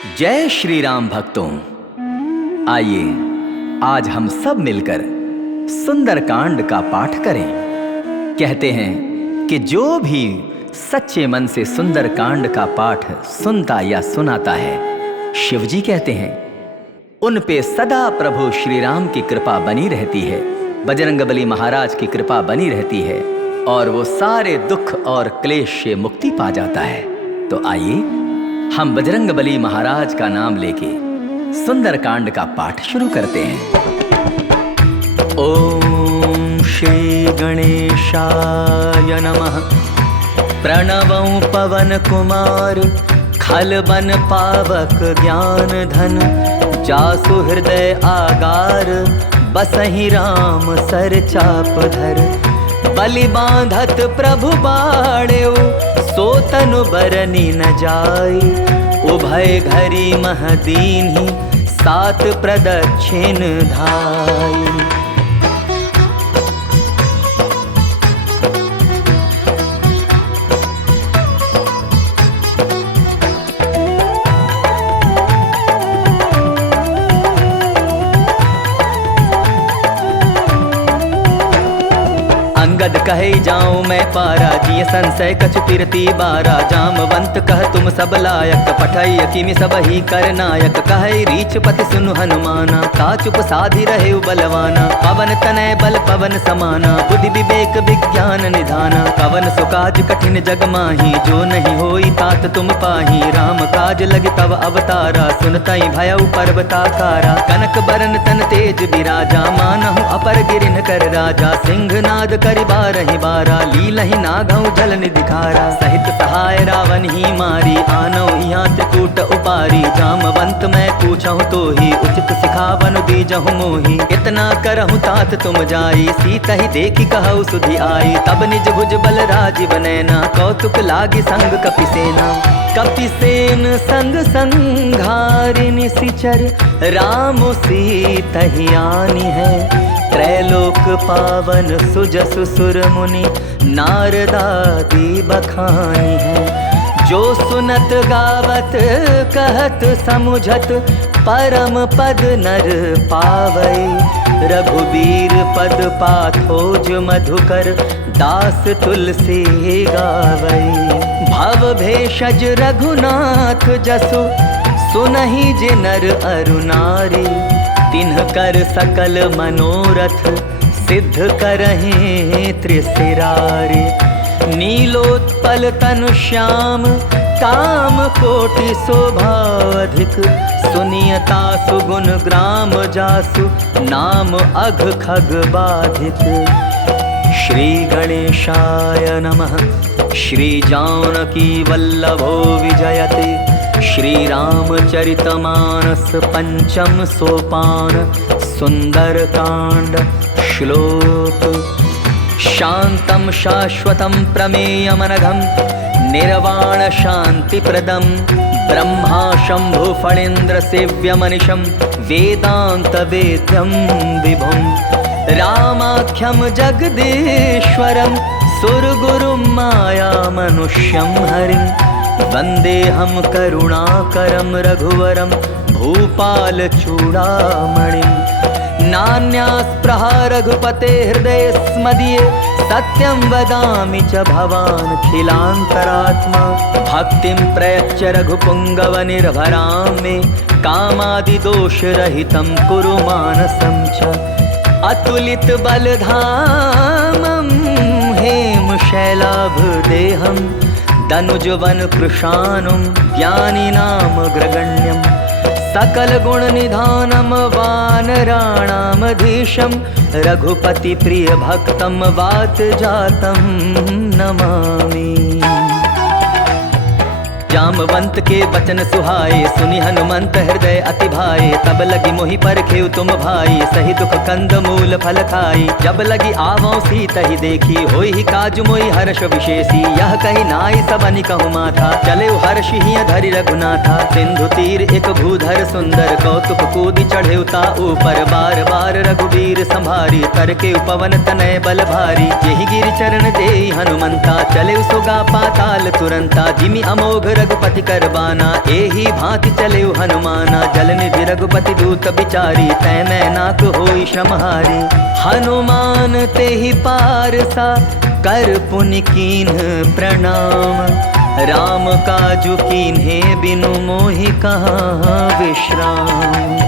जय श्री राम भक्तों, आइए आज हम सब मिलकर सुंदरकांड का पाठ करें। कहते हैं कि जो भी सच्चे मन से सुंदरकांड का पाठ सुनता या सुनाता है, शिव जी कहते हैं उन पे सदा प्रभु श्री राम की कृपा बनी रहती है, बजरंगबली महाराज की कृपा बनी रहती है और वो सारे दुख और क्लेश से मुक्ति पा जाता है। तो आइए हम बजरंगबली महाराज का नाम लेके सुंदरकांड का पाठ शुरू करते हैं। ओम श्री गणेशाय नमः। प्रणवं पवन कुमार खलबन पावक ज्ञान धन, जासु हृदय आगार बसहि राम सर चाप धर। बलि बांधत प्रभु बाड़ेउ सो तनु बरनी न जाई, उभय घरी मह दीन्हि सात प्रदक्षिण धाई। अंगद कहे जाऊं मैं पारा, जिय संशय कछु तिरती बारा। जामवंत कह तुम सब लायक, पठय किमि सब ही कर नायक। कहे रीछ पति सुनु हनुमाना, का चुप साधि रहे बलवाना। पवन तनय बल पवन समाना, बुद्धि विवेक विज्ञान निधाना। पवन सुकाज कठिन जग माही, जो नहीं होई तात तुम पाही। राम काज लगे तव अवतारा, सुनतई भयउ पर्वताकारा। कनक बरन तन तेज विराजा, मानहु अपर गिरिन कर राजा। सिंहनाद करि बारहि बारा, लीलहि नागहु जल निधिखारा। सहित सहाय रावण ही मारी, आनौ यहाँ त्रिकूट उपारी। जामवंत मैं पूछहु तो ही, उचित सिखावन दीजहु मोही। इतना करहु तात तुम जाई, सीतहि देखि कहु सुधि आई। तब निज भुज बल राजीव नैना, कौतुक लागी संग कपिसेना। कपिसेन संग संघारि निशिचर, राम सीतहि आनी है। त्रैलोक पावन सुजसु सुर मुनि, नारदादि बखानी है। जो सुनत गावत कहत समुझत, परम पद नर पावई। रघुबीर पद पाथोज मधुकर, दास तुलसी गावई। भव भेषज रघुनाथ जसु, सुनहि जे नर अरु नारी। तिन्ह कर सकल मनोरथ, सिद्ध करहि त्रिशिरारी। नीलोत्पल तनु श्याम, काम कोटि शोभा अधिक। सुनियता सुगुण ग्राम जासु, नाम अघ खग बाधिक। श्री गणेशाय नमः। श्री जानकी वल्लभो विजयते, श्री रामचरितमानस पंचम सोपान। सुंदरकांड श्लोक। शांतं शाश्वतं प्रमेयमनघं, निर्वाण शांतिप्रदं। ब्रह्मा शंभु फणीन्द्र सेव्यमनिशं, वेदांत वेद्यं विभुं। रामाख्यं जगदीश्वरं, सुरगुरुं माया मनुष्यं हरिं। वन्देऽहं करुणाकरं रघुवरं, भूपाल चूडामणिं। नान्यास्पृहा रघुपते हृदये स्मदीये, सत्यं वदामि च भवान् खिलान्तरात्मा। भक्तिं प्रयच्छ रघुपुङ्गव निर्भरां मे, कामादिदोषरहितं कुरु मानसं च। अतुलित बलधामं हेम शैलाभदेहं, दनुजवन कृशानुं ज्ञानिनामग्रगण्यं। सकल गुण निधानं वानराणामधीशं, रघुपति प्रिय भक्तं वात जातं नमामि। जामवंत के वचन सुहाए, सुनि हनुमंत हृदय अति भाए। तब लगी मोहि परखेउ तुम भाई, सही दुख कंद मूल फल खाई। जब लगी आवौ सीतहि देखी, होई ही काजु मोहि हर्ष विशेषी। यह कही नाई सबनि कहु माथा, चले हर्ष ही धरि रघुनाथा। सिंधु तीर एक भूधर सुंदर, कौतुक कूदि चढ़ेउ ता ऊपर। बार बार रघुबीर संभारी, तरके पवन तनय बल भारी। यही गिरि चरण देई हनुमंता, चले सुगा पाताल तुरंता। जिमि अमोघ रघुपति करबाना, एही भांति चले हनुमाना। जल निधि रघुपति दूत बिचारी, तै मैं नाक होई श्रमहारी। हनुमान ते ही पारसा, कर पुनि कीन्ह प्रणाम। राम काजु कीन्हे बिनु मोहि कहाँ विश्राम।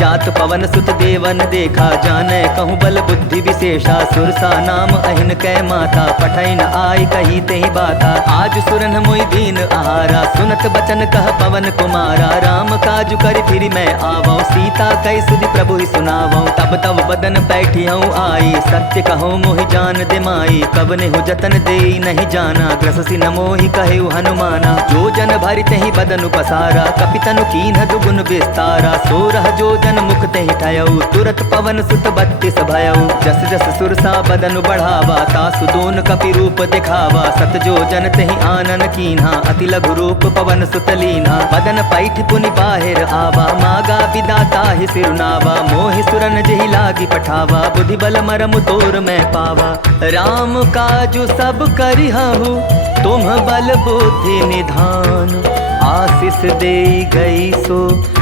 जात पवन सुत देवन देखा, जाने कहूँ बल बुद्धि विशेषा। सुरसा नाम अहिन कै माता, पठैन आई कही तेहि बाता। आज सुरन मोहि दीन आहारा, सुनत बचन कह पवन कुमारा। राम काजु करि फिरि मैं आवऊँ, सीता कई सुधि प्रभु ही सुनावऊँ। तब तब बदन पैठियऊँ आई, सत्य कहूँ मोहि जान दे माई। कब नेहु जतन देई नहीं जाना, ग्रससि न मोहि कहेउ हनुमाना। जो जन भरि तेहि बदन पसारा, कपितनु कीन्ह दुगुन विस्तारा। सोरह जो जन मुख तेहि ठयऊ, तुरत पवन सुत 32 भयऊ। जस जस सुरसा बदन बढ़ावा, तासु दोन कपि रूप दिखावा। सत जो जन तेहि आनन कीन्हा, अति लघु रूप पवन सुत लीन्हा। बदन पैठ पुनि बाहिर आवा, मागा बिदा ताहि सिरुनावा। मोहि सुरन जेहि लागी पठावा, बुद्धि बल मरम तोर मैं पावा। राम काजु सब करिहु, तुम बल बुद्धि निधान। आशीष दे गई सो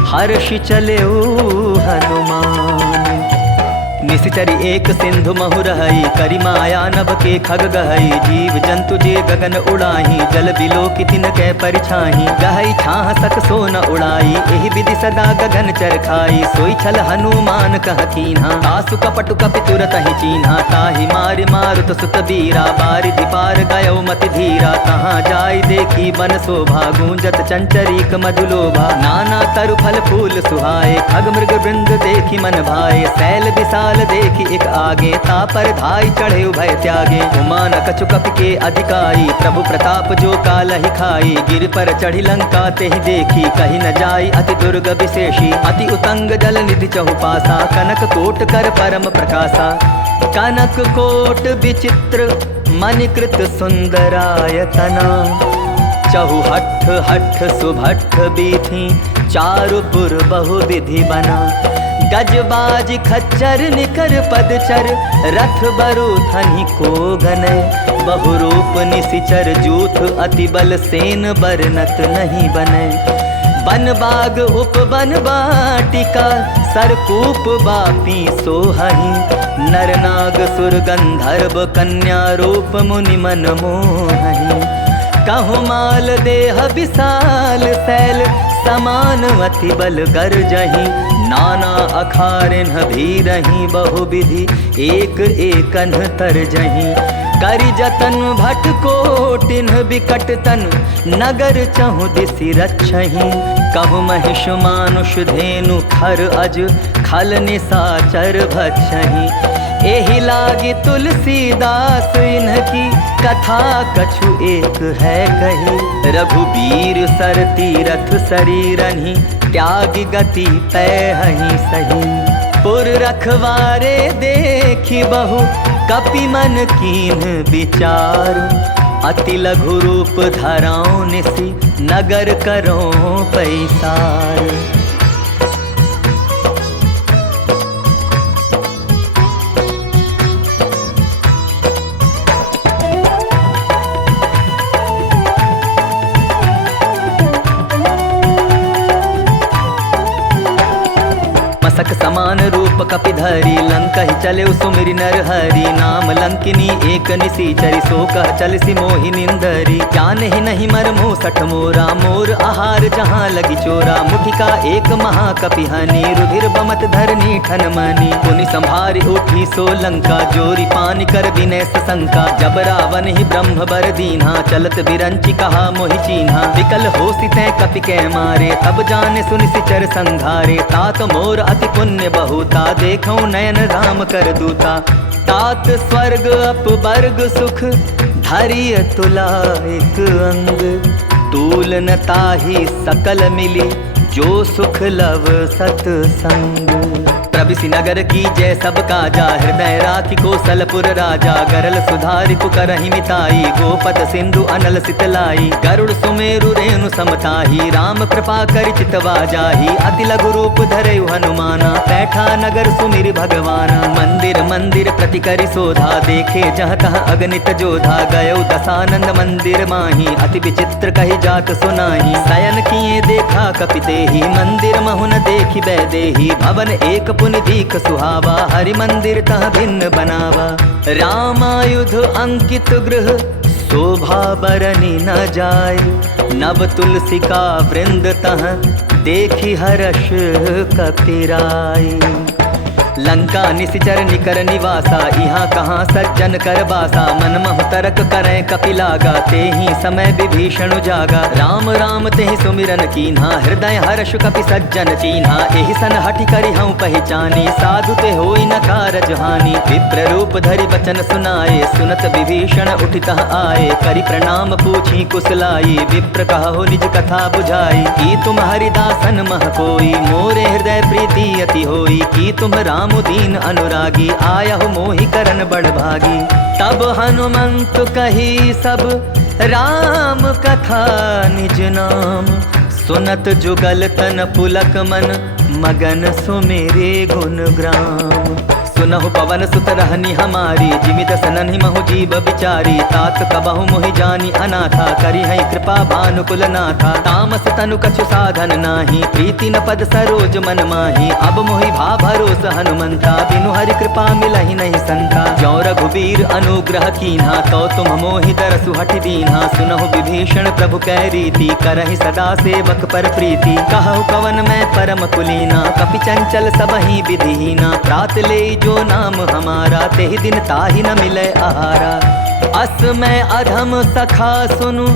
हर्षि चलेऊ हनुमान। निशिचरी एक सिंधु महु रहई, करि माया नभ के खग गहई। जीव जंतु जे गगन उड़ाही, जल बिलो की तिन कै परिछाही। गहई छाह सक सो न उड़ाई, एहि विधि सदा गगन चर खाई। सोई छल हनुमान कह कीन्हा, आसु कपटु कपि तुरत ही चीन्हा। ताहि मारि मारुत सुत बीरा, बारिधि पार गयो मति धीरा। तहाँ जाई देखी बन शोभा, गूंजत चंचरीक मधुलोभा। नाना तरु फल फूल सुहाए, खग मृग वृंद देखी मन भाए। सैल विशाल देखी एक आगे, तापर धाई चढ़े भय त्यागे। उमान कछु कपि के अधिकाई, प्रभु प्रताप जो कालहि खाई। गिर पर चढ़ी लंका तेहि देखी, कही न जाई अति दुर्ग विशेषी। अति उतंग जल निधि चहुपासा, कनक कोट कर परम प्रकाशा। कनक कोट विचित्र मणिकृत सुंदरायतना। चहु हठ हठ सुभट्ठ बीथी, चारुपुर बहु विधि बना। गजबाज खच्चर निकर पदचर, रथ बरु थनि को गनय। बहुरूप निशिचर जूथ, अति बल सेन बरनत नहीं बनय। बन बाग उपवन वाटिका, सरकूप बापी सोहहि। नर नाग सुर गंधर्व, कन्या रूप मुनि मन मोहहि। कहु माल देह विशाल शैल, समान अति बल गर्जहि। नाना अखारिन भीरहि, बहु विधि एक एकन तरजहि। करि जतन भट कोटिन बिकट तन, नगर चहु दिसि रक्षहि। कहु महिष मानुष धेनु खर अज, खल निशाचर भक्षहि। एहि लागी तुलसीदास इन्हकी, कथा कछु एक है कही। रघुबीर सर तीरथ शरीरहि, त्यागी गति पैहहि सही। पुर रखवारे देखी बहु, कपि मन कीन्ह विचार। अति लघु रूप धराऊं निसि, नगर करों पैसार। मसक समान रूप कपि धरी, लंकहि चले सुमिरि नर हरि। नाम लंकिनी एक निशिचरी, सो कह चलसि मोहि निंदरी। जानहि नहीं मर मुँह सठ मोरा, मोर आहार जहाँ लगी चोरा। मुठिका एक महाकपि हनि, रुधिर बमत धरनी ठन मनि। पुनि संभारि उठी सो लंका, जोरी पानि कर विनय सशंका। जब रावण ही ब्रह्म बर दीन्हा, चलत बिरंचि कहा मोहि चीन्हा। विकल होसि तै कपि कै मारे, तब जाने सुनि सिचर संघारे। तात मोर अति पुण्य बहुता, देखऊं नयन राम कर दूता। तात स्वर्ग अपवर्ग सुख, धरिय तुला एक अंग। तूल न ताहि सकल मिली, जो सुख लव सतसंग। प्रविशि नगर की जय सब काजा, हृदय राखि कौशलपुर राजा। गरल सुधारितु करहि मिताई, गोपत सिंधु अनल सितलाई। गरुड़ सुमेरु रेणु समताही, राम कृपा करि चितवा जाही। अति लघु रूप धरयु हनुमाना, बैठा नगर सुमिरि भगवाना। मंदिर मंदिर प्रति करि शोधा, देखे जहाँ तहाँ अगणित जोधा। गयो दशानंद मंदिर माही, अति विचित्र कहि जात सुनाही। शयन किए देखा कपितेहि, मंदिर महुन देखि बैदेही। भवन एक पुनि दीख सुहावा, हरि मंदिर तह भिन्न बनावा। रामायुध अंकित गृह, शोभा बरनि न जाय। नव तुलसी का वृंद तह, देखि हर्ष कपिराय। लंका निशिचर निकर निवासा, यहाँ कहाँ सज्जन कर बासा। मन महु तरक करें कपिलागा, ते ही समय विभीषण जागा। राम राम तेहि सुमिरन कीन्हा, हृदय हर्ष कपि सज्जन चीन्हा। एहि सन हठि करि हऊँ पहचानी, साधु ते होई न कारज हानि। विप्र रूप धरि बचन सुनाए, सुनत विभीषण उठितः आए। करि प्रणाम पूछी कुशलाई, विप्र कहो निज कथा बुझाई। की तुम हरिदासन मह कोई, मोरे हृदय प्रीति अति होई। की तुम राम दीन अनुरागी, आयहु मोहि करन बड़ भागी। तब हनुमंत कही सब राम कथा निज नाम। सुनत जुगल तन पुलक मन, मगन सुमेरे गुण ग्राम। सुनहु पवन सुत रहनी हमारी, जिमित सनहि महु जीव बिचारी। तात कबहु मोहि जानी अनाथा, करि है कृपा भानुकुल नाथा। तामस तनु कछु साधन नाही, प्रीति न पद सरोज मन माही। अब मोहि भा भरोस हनुमंता, बिनु हरि कृपा मिलहि नहीं संता। जौ रघुबीर अनुग्रह कीन्हा, तो तुम मोहि दरसु हठि दीन्हा। सुनहु विभीषण प्रभु कै रीति, करहि सदा सेवक पर प्रीति। कहु कवन मैं परम कुलीना, कपि चंचल सबहि विधिहीना। प्रात ले जो नाम हमारा, तेहि दिन ताहि न मिले आहारा। अस मैं अधम सखा सुनु,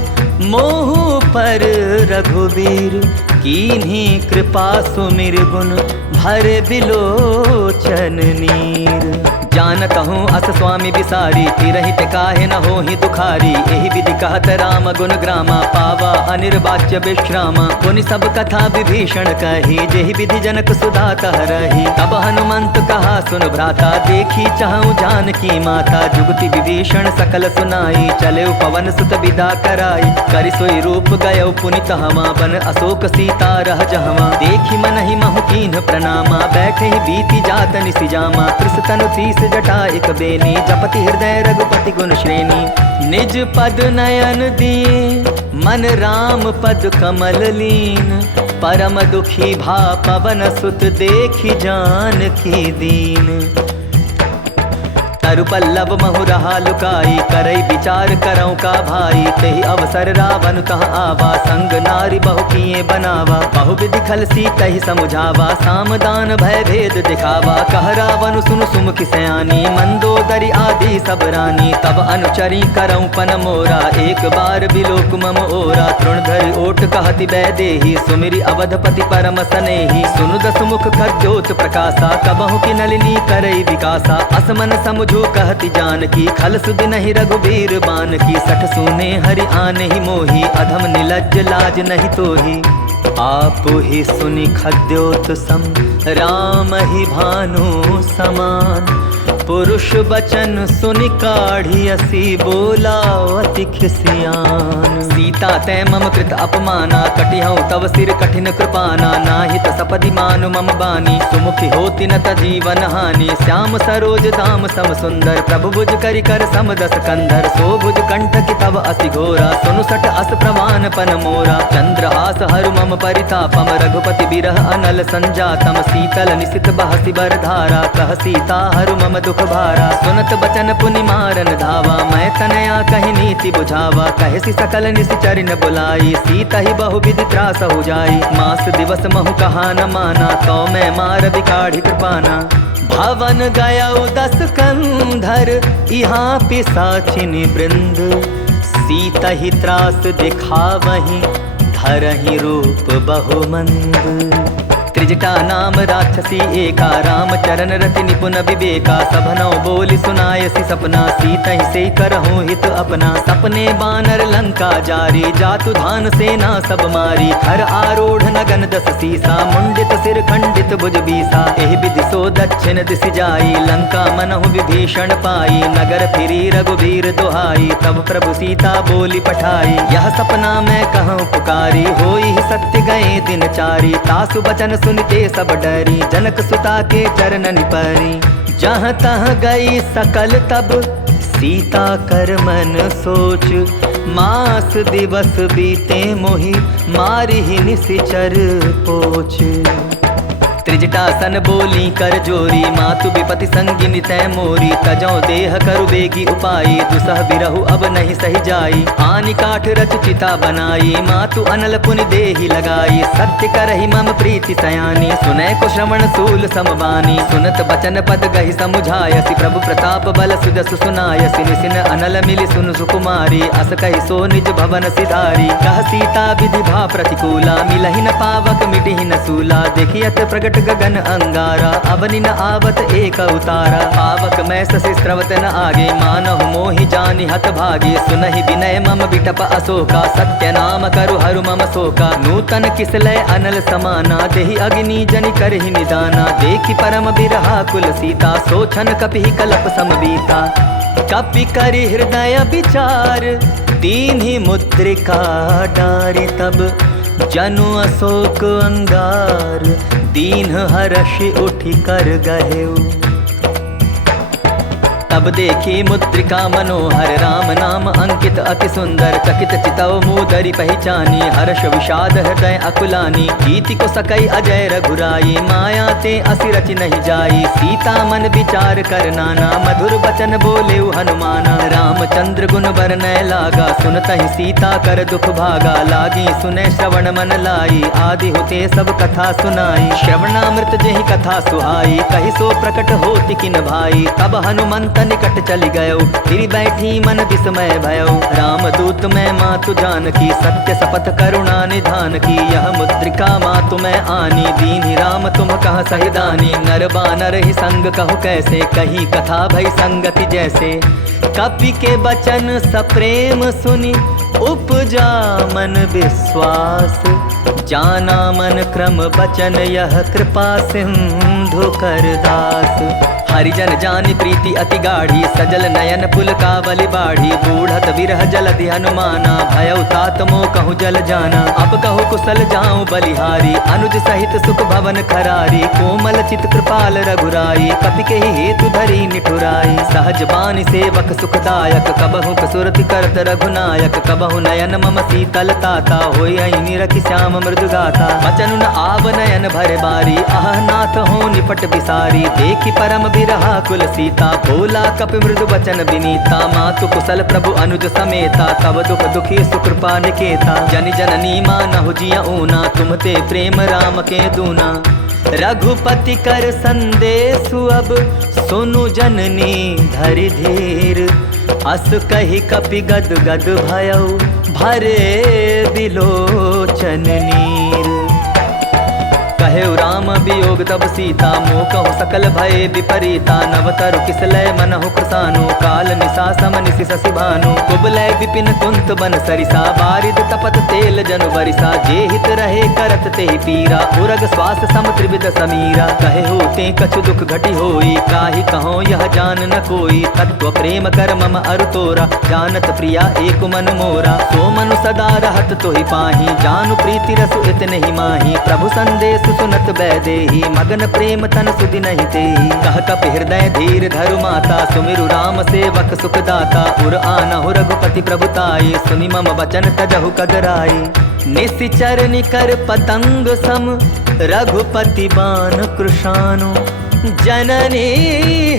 मोहु पर रघुबीर। कीन्ही कृपा सुमिर गुण, भरे बिलोचन नीर। जानत हूँ अस स्वामी बिसारी, तिरहित काहे न होहि दुखारी। एहि विधि कहत राम गुण ग्रामा, पावा अनिर्वाच्य विश्रामा। पुनि सब कथा विभीषण कही, जेहि विधि जनक सुधा तह रही। तब हनुमंत कहा सुन भ्राता, देखी चाहूँ जानकी माता। जुगति विभीषण सकल सुनाई, चले पवन सुत विदा कराई। करि सोई रूप गयो पुनि तहवा, बन अशोक सीता रह जहवा। देखी मन ही महु कीन्ह प्रणामा, बैठे ही बीती जात निसिजामा। त्रिस तनु तीस जटा एक बेनी, जपति हृदय रघुपति गुण श्रेणी। निज पद नयन दिए, मन राम पद कमल लीन। परम दुखी भा पवन सुत, देखि जानकी दीन। तरु पल्लव महु रहा लुकाई, करई विचार करऊँ का भाई। तेहि अवसर रावण तह आवा, संग नारी बहु किए बनावा। बहु विधि खल सीतहि समुझावा, सामदान भय भेद दिखावा। कह रावण सुनु सुमुखि सयानी, मंदोदरी आदि सब रानी। तब अनुचरी करऊँ पन मोरा, एक बार बिलोक मम ओरा। तृणधरि ओट कहति बैदेही, सुमिरि अवधपति परम सनेही। सुनु दस मुख खद्योत प्रकाशा, कबहु की नलिनी करई विकासा। असमन समुझ कहति जानकी, खल सुधि नहीं रघुबीर बान की। सठ सुने हरि आने ही मोही, अधम निलज्ज लाज नहीं तोही। आप ही सुनि खद्योत सम, राम ही भानु समान। पुरुष बचन सुनि काढ़ी, असी बोला अति खिसियान। सीता तै मम कृत अपमाना, कटिहऊँ तव सिर कठिन कृपाना। नाहित सपदि मानु मम बानी, सुमुखी होति न तजीवन हानि। श्याम सरोज दाम सम सुंदर, प्रभु भुज करि कर सम दस कंधर। सो भुज कंठ की तव असि घोरा, सुनु सठ अस प्रमाण पन मोरा। चंद्रहास हरु मम परितापम, रघुपति बिरह अनल संजातम। शीतल निशित बहसि बर धारा, कह सीता हरु मम दुख भारा। सुनत बचन पुनि मारन धावा, मैं तनया कहि नीति बुझावा। कहसी सकल निशिचरि न बुलाई, सीता ही बहु विधि त्रास हो जाई। मास दिवस महु कहा न माना, तो मैं मार बिकाढ़ी कृपाना। भवन गया दस कंधर, यहाँ पिसाचिनि वृंद। सीता ही त्रास दिखावहि, धरहि रूप बहुमंद। त्रिजटा नाम राक्षसी एका, राम चरण रति निपुण विवेका। सबनौ बोली सुनायसी सपना, सीतहि से करहु हित अपना। सपने बानर लंका जारी, जातु धान सेना सब मारी। खर आरूढ़ नगन दस सीसा, मुंडित सिर खंडित भुज बीसा। एहि विधि सो दक्षिण दिशि जाई, लंका मनहु विभीषण पाई। नगर फिरी रघुबीर दुहाई, तब प्रभु सीता बोली पठाई। यह सपना मैं कहूँ पुकारी, होई सत्य गए दिन चारी। तासु बचन सुनते सब डरी, जनक सुता के चरणन परी। जहाँ तहाँ गई सकल तब सीता कर मन सोच। मास दिवस बीते मोहि, मारि ही निशिचर पोछ। त्रिजटासन बोली कर जोरी, मातु विपति संगिनी तै मोरी। तजौ देह करु बेगी उपाई, दुसह बिरहु अब नहीं सही जाई। आनि काठ रच चिता बनाई, मातु अनल पुनि देहि लगाई। सत्य करहि मम प्रीति सयानी, सुनै को श्रवण सूल समबानी। सुनत बचन पद गहि समुझायसि, प्रभु प्रताप बल सुजस सुनायसि। निसिन अनल मिलि सुन सुकुमारी, अस कहि सो निज भवन सिधारी। कह सीता विधि भा प्रतिकूला, मिलहि न पावक मिटिहि न सूला। देखियत प्रगट गगन अंगारा, अवनि न आवत एक उतारा। पावक मैं ससि स्रवत न आगे, मानहु मोहि जानि हत भागे। सुनहि विनय मम बिटप अशोका, सत्य नाम करु हरु मम शोका। नूतन किसलय अनल समाना, देहि अग्नि जनि करहि निदाना। देखि परम बिरहा कुल सीता, सोचन कपि कलप समबीता। कपि करि हृदय विचार, दीन्हि मुद्रिका डारि। तब जनु अशोक अंगार, दीन हर्षि उठि कर गहेउ। तब देखी मुद्रिका मनोहर, राम नाम अंकित अति सुंदर। चकित चितौ मूदरि पहचानी, हर्ष विषाद हृदय अकुलानी। कीति को सकई अजय रघुराई, माया ते असि रचि नहीं जाई। सीता मन विचार कर नाना, मधुर बचन बोले हनुमाना। रामचंद्र गुण बरनय लागा, सुनतहि सीता कर दुख भागा। लागी सुने श्रवण मन लाई, आदि होते सब कथा सुनाई। श्रवणामृत जेहि कथा सुहाई, कहि सो प्रकट होति किन भाई। तब हनुमंत निकट चली गयो, फिर बैठी मन विस्मय भयो। राम दूत मैं मातु जानकी, सत्य शपथ करुणा निधान की। यह मुद्रिका मातु मैं आनी, दीन्हि राम तुम कह सहिदानी। नर बानर ही संग कहु कैसे, कही कथा भई संगति जैसे। कपि के बचन सप्रेम सुनि, उपजा मन विश्वास। जाना मन क्रम बचन, यह कृपा सिंधु कर दास। हरिजन जानि प्रीति अति गाढ़ी, सजल नयन पुलकावली बाढ़ी। बूढ़त विरह जलधि हनुमाना, भयउ तात मोह कहूँ जल जाना। अब कहु कुशल जाऊं बलिहारी, अनुज सहित सुख भवन खरारी। कोमल चित कृपाल रघुराई, कपि के हेतु धरी निठुराई। सहज बानी सेवक सुखदायक, कबहु कसुरति करत रघुनायक। कबहु नयन मम शीतल ताता, होई निरखि श्याम मृदु गाथा। बचनु न आव नयन भरे बारी, आह नाथ हो निपट बिसारी। देखि परम बिरहा कुल सीता, बोला कपि मृदु बचन विनीता। मातु कुशल प्रभु अनुज समेता, तब दुख दुखी सुकृपा निकेता। जनि जननी मानहु जिय ऊना, तुमते प्रेम राम के दूना। रघुपति कर संदेशु अब, सुनु जननी धरि धीर। अस कहि कपि गद गद भयउ, भरे बिलोचन नीर। कहेउ राम वियोग तब सीता, मोह कहु सकल भय विपरीता। नवतरु किसलय मनहु कृसानु, काल निशा सम निशि शशि भानु। कुबलय विपिन कुंत बन सरिसा, बारिद तपत तेल जनु बरिसा। जे हित रहे करत तेहि पीरा, उरग श्वास सम त्रिविध समीरा। कहे होते कछु दुख घटी होई, काहि कहो यह जान न कोई। तत्व प्रेम कर मम अरु तोरा, जानत प्रिया एक मन मोरा। सो मनु सदा रहत तोहि पाही, जानु प्रीति रसु इतने ही माही। प्रभु संदेश सुनत बैदेही, मगन प्रेम तन सुधि नहीं तेही। कह कपि हृदय धीर धरु माता, सुमिरु राम सेवक सुखदाता। उर आनहु रघुपति प्रभुताई, सुनि मम वचन तजहु कदराई। निशिचर निकर पतंग सम, रघुपति बान कृशानु। जननी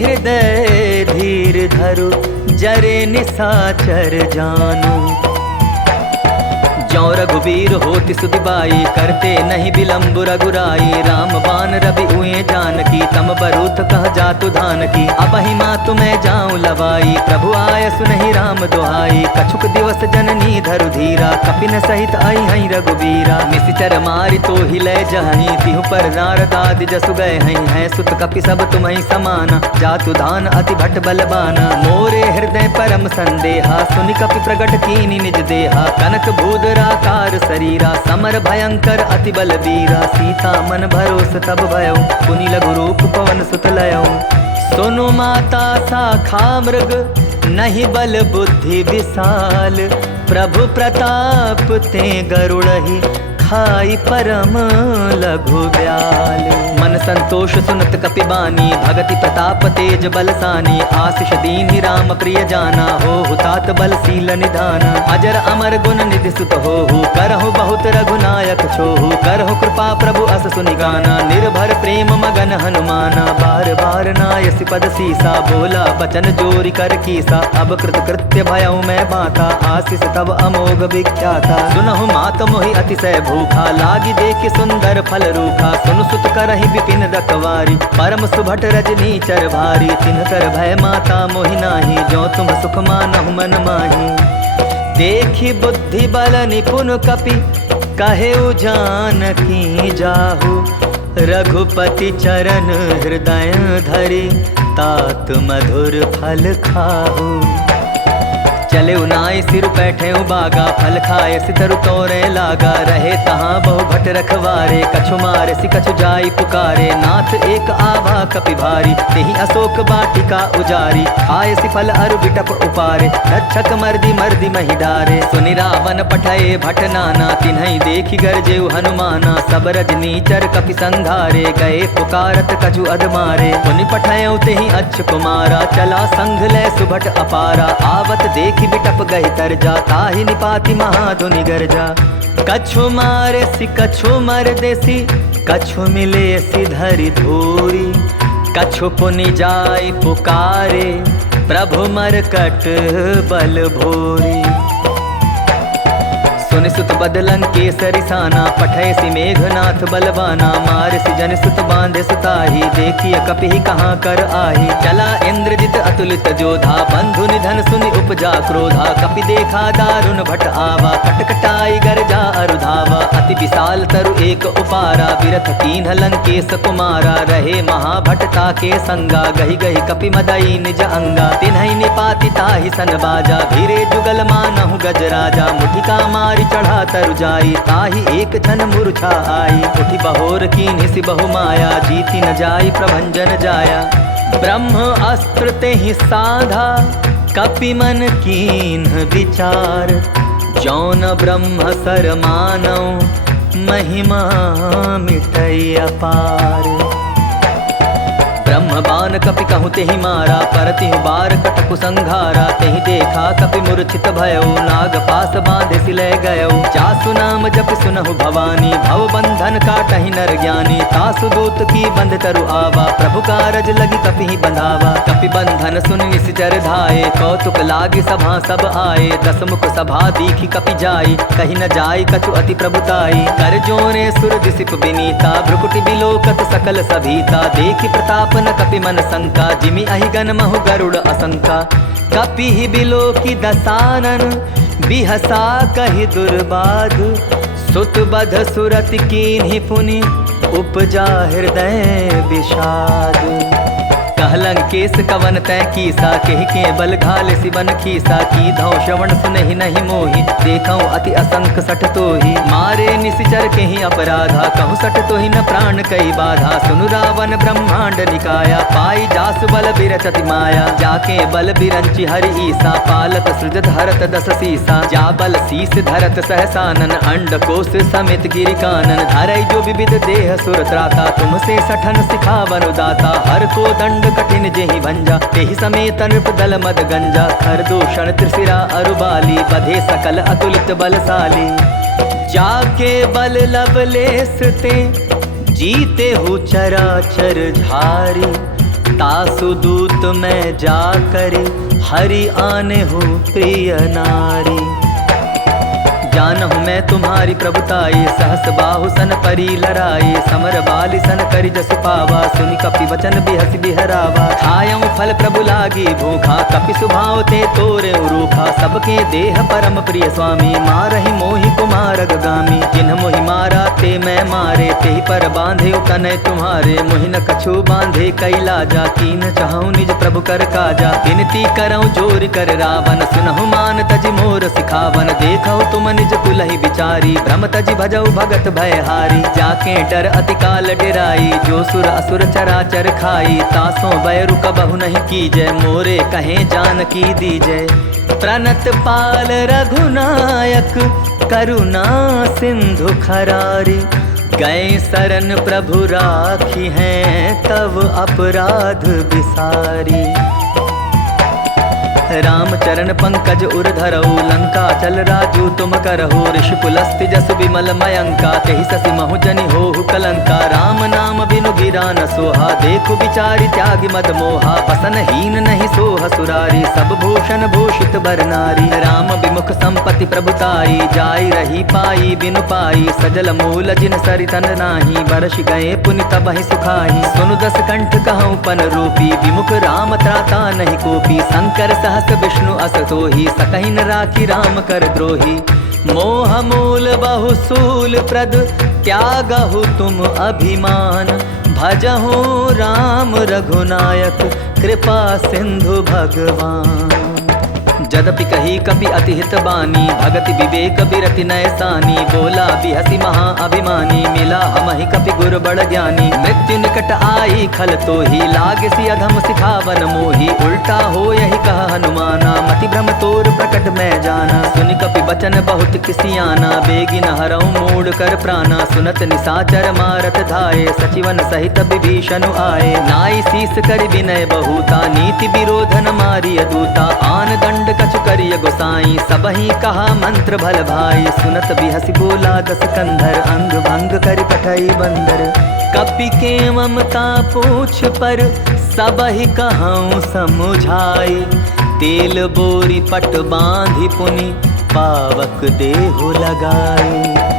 हृदय धीर धरु, जरे निशाचर जानु। ज्यों रघुवीर होति सुदिबाई, करते नहीं विलम्ब रघुराई। राम बान रवि उए जानकी, तम बरूथ कह जातु धानकी। अबहि मातु मैं जाऊं लवाई, प्रभु आय सुनहि राम दुहाई। कछुक दिवस जननी धरु धीरा, कपिन सहित आई हई रघुबीरा। निशिचर मारि तो ही लय जहई, तिहु पर नारद आदि जसु गए हई। हैं सुत कपि सब तुम्हि समाना, जातु धान अति भट बलबाना। मोरे हृदय परम संदेहा, सुनि कपि प्रगट कीनि निज देहा। कनक भूधराकार शरीरा, समर भयंकर अति बलबीरा। सीता मन भरोस तब भयउ, पुनि लघु रूप पवन सुत लयउ। सुनु माता शाखा मृग, नहीं बल बुद्धि विशाल। प्रभु प्रताप ते गरुड़हि, खाई परम लघु ब्याल। मन संतोष सुनत कपिबानी, भगति प्रताप तेज बलसानी। आशीष दीन्हि राम प्रिय जाना, हो हुतात बल सील निधाना। अजर अमर गुण निधि सुत होहु, करहु बहुत रघुनायक छोहु। करहु कृपा प्रभु अस सुनि गाना, निर्भर प्रेम मगन हनुमाना। बार बार नायसि पद सीसा, बोला बचन जोरि कर कीसा। अब कृत कृत्य भयउ मैं बाता, आशीष तब अमोघ विख्याता। सुनहु मात मोहि अतिशय भूखा, लागी देख सुंदर फल रूखा। सुनु सुत करहि विपिन रखवारी, परम सुभट रजनी चर भारी। तिन्ह कर भय माता मोहि नाही, जो तुम सुख मानहु मन माही। देखी बुद्धि बल निपुन कपि, कहे जानकी जाहु। रघुपति चरण हृदय धरि, तात मधुर फल खाहु। चले उनाई सिर बैठे बागा, फल खाए सितरु तोरे लागा। रहे तहाँ बहु भट रखवारे, कछु मारे सि कछु जाई पुकारे। नाथ एक आभा कपि भारी, तेहि अशोक बाटिका उजारी। खाए सि फल अरु बिटप उपारे, रक्षक मर्दी मर्दी महि डारे। सुनि रावण पठये भट नाना, तिन्हि देखि गरजेउ हनुमाना। सब रजनीचर कपि संघारे, गए पुकारत कछु अधमारे। पुनि पठयउ तेहि अच्छ कुमारा, चला संघ लै सुभट अपारा। आवत देखि बिटप गहि तरजा, ताहि निपाति महाधुनि गरजा। कछु मारे सि कछु मर देसी, कछु मिले सि धरि धूरी। कछु पुनि जाय पुकारे, प्रभु मरकट बल भोरी। सुनि सुत बदलन केसरि साना, पठय सि मेघनाथ बलवाना। मार सि जन सुत बांधे सुताही, देखिए कपिहि कहाँ कर आही। चला इंद्रजित अतुलित जोधा, बंधु निधन सुनि उपजा क्रोधा। कपि देखा दारुण भट आवा, कटकटाई गरजा अरुधावा। अति विशाल तरु एक उपारा, बिरथ कीन्ह लंकेश कुमारा। रहे महाभटता के संगा, गहि गहि कपि मदई निज अंगा। तिन्हि निपाति ताहि सन बाजा, भीरे जुगल मानहु गजराजा। मुठिका मारी चढ़ा तरु जाई, ताहि एक छन मूर्छा आई। उठि बहोर कीन्हि सि बहु माया, जीति न जाई प्रभंजन जाया। ब्रह्म अस्त्र तेहि साधा, कपि मन कीन्ह विचार। जौन ब्रह्म सर मानौ, महिमा मिटै अपार। ब्रह्म बान कपि कहु तेहि मारा, परतिहु बार कटकु संघारा। तेहि देखा कपि मूर्छित भयउ, नाग पास बांधे सि लै गयउ। जासु नाम जपि सुनहु भवानी, भव बंधन काटहि नर ज्ञानी। तासु दूत की बंध तरु आवा, प्रभु कारज लगी कपिहि बंधावा। कपि बंधन सुनि निशिचर धाये, कौतुक लागी सभा सब आए। दस मुख सभा दीखि कपि जाई, कहि न जाई कछु अति प्रभुताई। कर जोरे सुर दिसिप विनीता, भ्रुकुटि बिलोकत सकल सभीता। देखि प्रताप न कपि मन शंका, जिमि अहिगन महु गरुड़ असंका। कपिहि बिलोकि दसानन, बिहसा कहि दुर्बाधु। सुत बध सुरति कीन्हि पुनि, उपजा हृदय विषाद। कहलन केस कवन तै कीसा, केहि के बल घाल सिवन खीसा। की धौ श्रवण सुनहि नहीं मोहि, देखौ अति असंक सठ तोहि। मारे निशिचर केहि अपराधा, कहु सठ तोहि न प्राण कई बाधा। सुनु रावण ब्रह्मांड निकाया, पाई जासु बल बिरचति माया। जाके बल बिरंचि हरि ईसा, पालत सृजत हरत दस सीसा। जा बल शीस धरत सहसानन, अंड कोश समेत गिरि कानन। धरई जो विविध देह सुर त्राता, तुमसे सठन सिखावन दाता। हर को दंड कठिन जेहि भंजा, तेहि समेत नृप दल मद गंजा। खर दूषण त्रिशिरा अरुबाली, बधे सकल अतुलित बलशाली। जाके बल लवलेस ते, जीते हु चराचर झारी। तासु दूत मैं जाकरि, हरि आने हूँ प्रिय नारी। जानहु मैं तुम्हारी प्रभुताई, सहस बाहु सन परी लराई, समर बाली सन करि जसु पावा, सुनि कपि वचन बिहसि बिहरावा। खायऊ फल प्रभु लागी भूखा, कपि सुभाव ते तोरे रूखा, सबके देह परम प्रिय स्वामी, मारहि मोहि कुमार गामी। जिन्ह मोहि मारा ते मैं मारे, तेहि पर बांधे तनय तुम्हारे, मोहि न कछु बांधे कैलाजा, कीन चाहूं निज प्रभु कर काजा। विनती करऊं जोर कर रावण, सुनहु मान तजि मोर सिखावन, देखहु तुम निज कुलहि बिचारी, भ्रम तजि भजऊ भगत भयहारी। जाके डर अति काल डेराई, जो सुर असुर चराचर खाई, तासों बैरु कबहु नहीं कीजय, मोरे कहें जानकी दीजय। प्रणत पाल रघुनायक, करुणा सिंधु खरारी, गए शरण प्रभु राखी हैं, तब अपराध बिसारी। रामचरण पंकज उर धरऊ, लंका चल राजू तुम करहु, ऋषिकुलस्ति जसु विमल मयंका, तेहि ससि महु जनि होहु कलंका। राम नाम बिनु गिरा न सोहा, देखु विचारि त्यागि मद मोहा, बसन हीन नहीं सोह सुरारी, सब भूषण भूषित बर नारी। राम विमुख संपत्ति प्रभुताई, जाई रही पाई बिनु पाई, सजल मूल जिन सरितन नाही, बरस गए पुनि तबहि सुखाई। सुनु दस कंठ कहूँ पन रूपी, विमुख राम त्राता नहीं कोपी, शंकर सहस विष्णु असतोहि, सकहि न राखी राम कर द्रोही। मोह मूल बहु सूल प्रद, त्यागहु तुम अभिमान, भजहु राम रघुनायक, कृपा सिंधु भगवान। जदपि कही कपि अति हित बानी, भगति विवेक बिरति नय सानी, बोला बिहसी महा अभिमानी, मिला हमहि कपि गुर बड़ ज्ञानी। मृत्यु निकट आई खल तोहि, लागसी अधम सिखावन मोहि, उल्टा हो यही कह हनुमाना, मति भ्रम तोर प्रकट मैं जाना। सुनि कपि बचन बहुत किसियाना, बेगी न हरऊं मूढ़ कर प्राणा, सुनत निसाचर मारत धाये, सचिवन सहित विभीषण आए। नाई शीस करि विनय बहुता, नीति विरोध न मारिय दूता, आन दंड कछु करिय गोसाई, सबहि कहा मंत्र भल भाई। सुनत बिहसि बोला दस कंधर, अंग भंग करि पठई बंदर। कपि के ममता पूछ पर, सबहि कहऊं समुझाई, तेल बोरी पट बांधि पुनि, पावक देहु लगाई।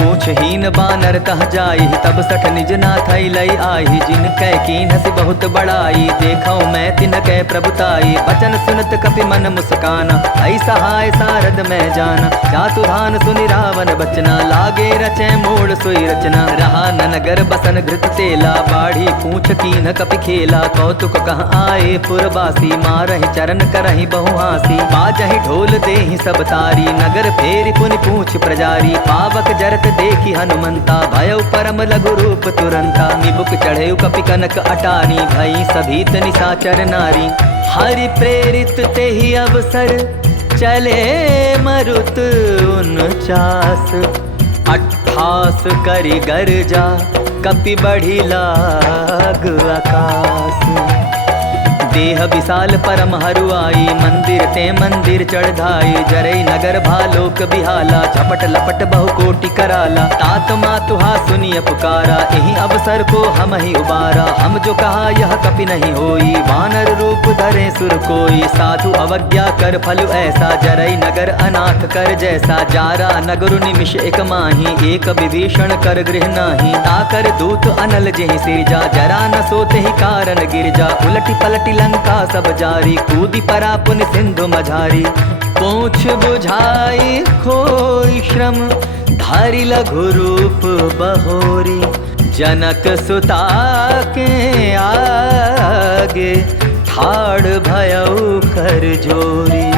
पूछहीन बानर तह जाई, तब सठ निज नाथ लई आई, जिन कै कीन्हसि बहुत बड़ाई, देखऊं मैं तिन कै प्रभुताई। बचन सुनत कपि मन मुस्काना, ऐ सहाय सारद मैं जाना, जातु धान सुनि रावण बचना, लागे रचै मोड़ सोई रचना। रहा न नगर बसन घृत तेला, बाढ़ी पूछ कीन्ह कपि खेला, कौतुक कह आए पुरवासी, मारहि चरण करहि बहु हासी। बाजहि ढोल देहि सब तारी, नगर फेरि पुनि पूछ प्रजारी, पावक जरत देखी हनुमंता, भयउ परम लघु रूप तुरंता। निबुक चढ़ेउ कपि कनक अटारी, भई सभीत निसाचर नारी। हरि प्रेरित तेहि अवसर, चले मरुत 49, 28 करि गर्जा, कपि बढ़ी लाग आकाश। देह विशाल परम हरुआई, मंदिर ते मंदिर चढ़ाई, जरई नगर भालोक बिहाला, झपट लपट बहु कोटि कराला। तात मातुहा सुनिय पुकारा, यही अवसर को हम ही उबारा, हम जो कहा यह कपि नहीं होई, वानर रूप धरे सुर कोई। साधु अवज्ञा कर फल ऐसा, जरई नगर अनाथ कर जैसा, जारा नगर निमिष एक माही, एक विभीषण कर गृह नाही। ताकर दूत अनल जेहि सिरजा, जरा न सोते ही कारण गिरजा, उलटी पलटी लंका सब जारी, कूदी परा पुनि सिंधु मझारी। पूछ बुझाई खोई श्रम, धारी लघु रूप बहोरी, जनक सुता के आगे, ठाड़ भयउ कर जोरी।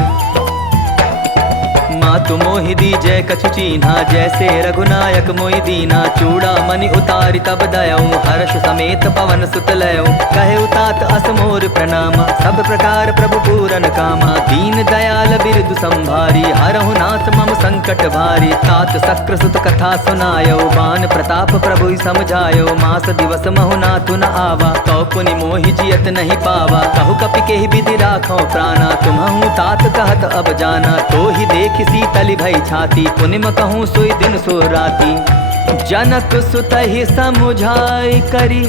मातु मोहि दीजै कछु चीन्हा, जैसे रघुनायक मोहि दीना। चूड़ा मनि उतारि तब दयऊं, हर्ष समेत पवन सुत लयऊं। कहे उतात अस मोर प्रणामा, सब प्रकार प्रभु पूरन कामा। दीन दयाल बिरदु संभारी, हरहु नाथ मम संकट भारी। तात सक्र सुत कथा सुनायो, बान प्रताप प्रभु समझायो। मास दिवस महु नाथु न आवा, कौ पुनि मोहि जियत नहीं पावा। कहु कपि केहि विधि राखो प्राणा, तुम्हु तात कहत अब जाना। तो ही देख शीतलि भई छाती, पुनिम कहूँ सोई दिन सो राती। जनक सुत ही समुझाई करी,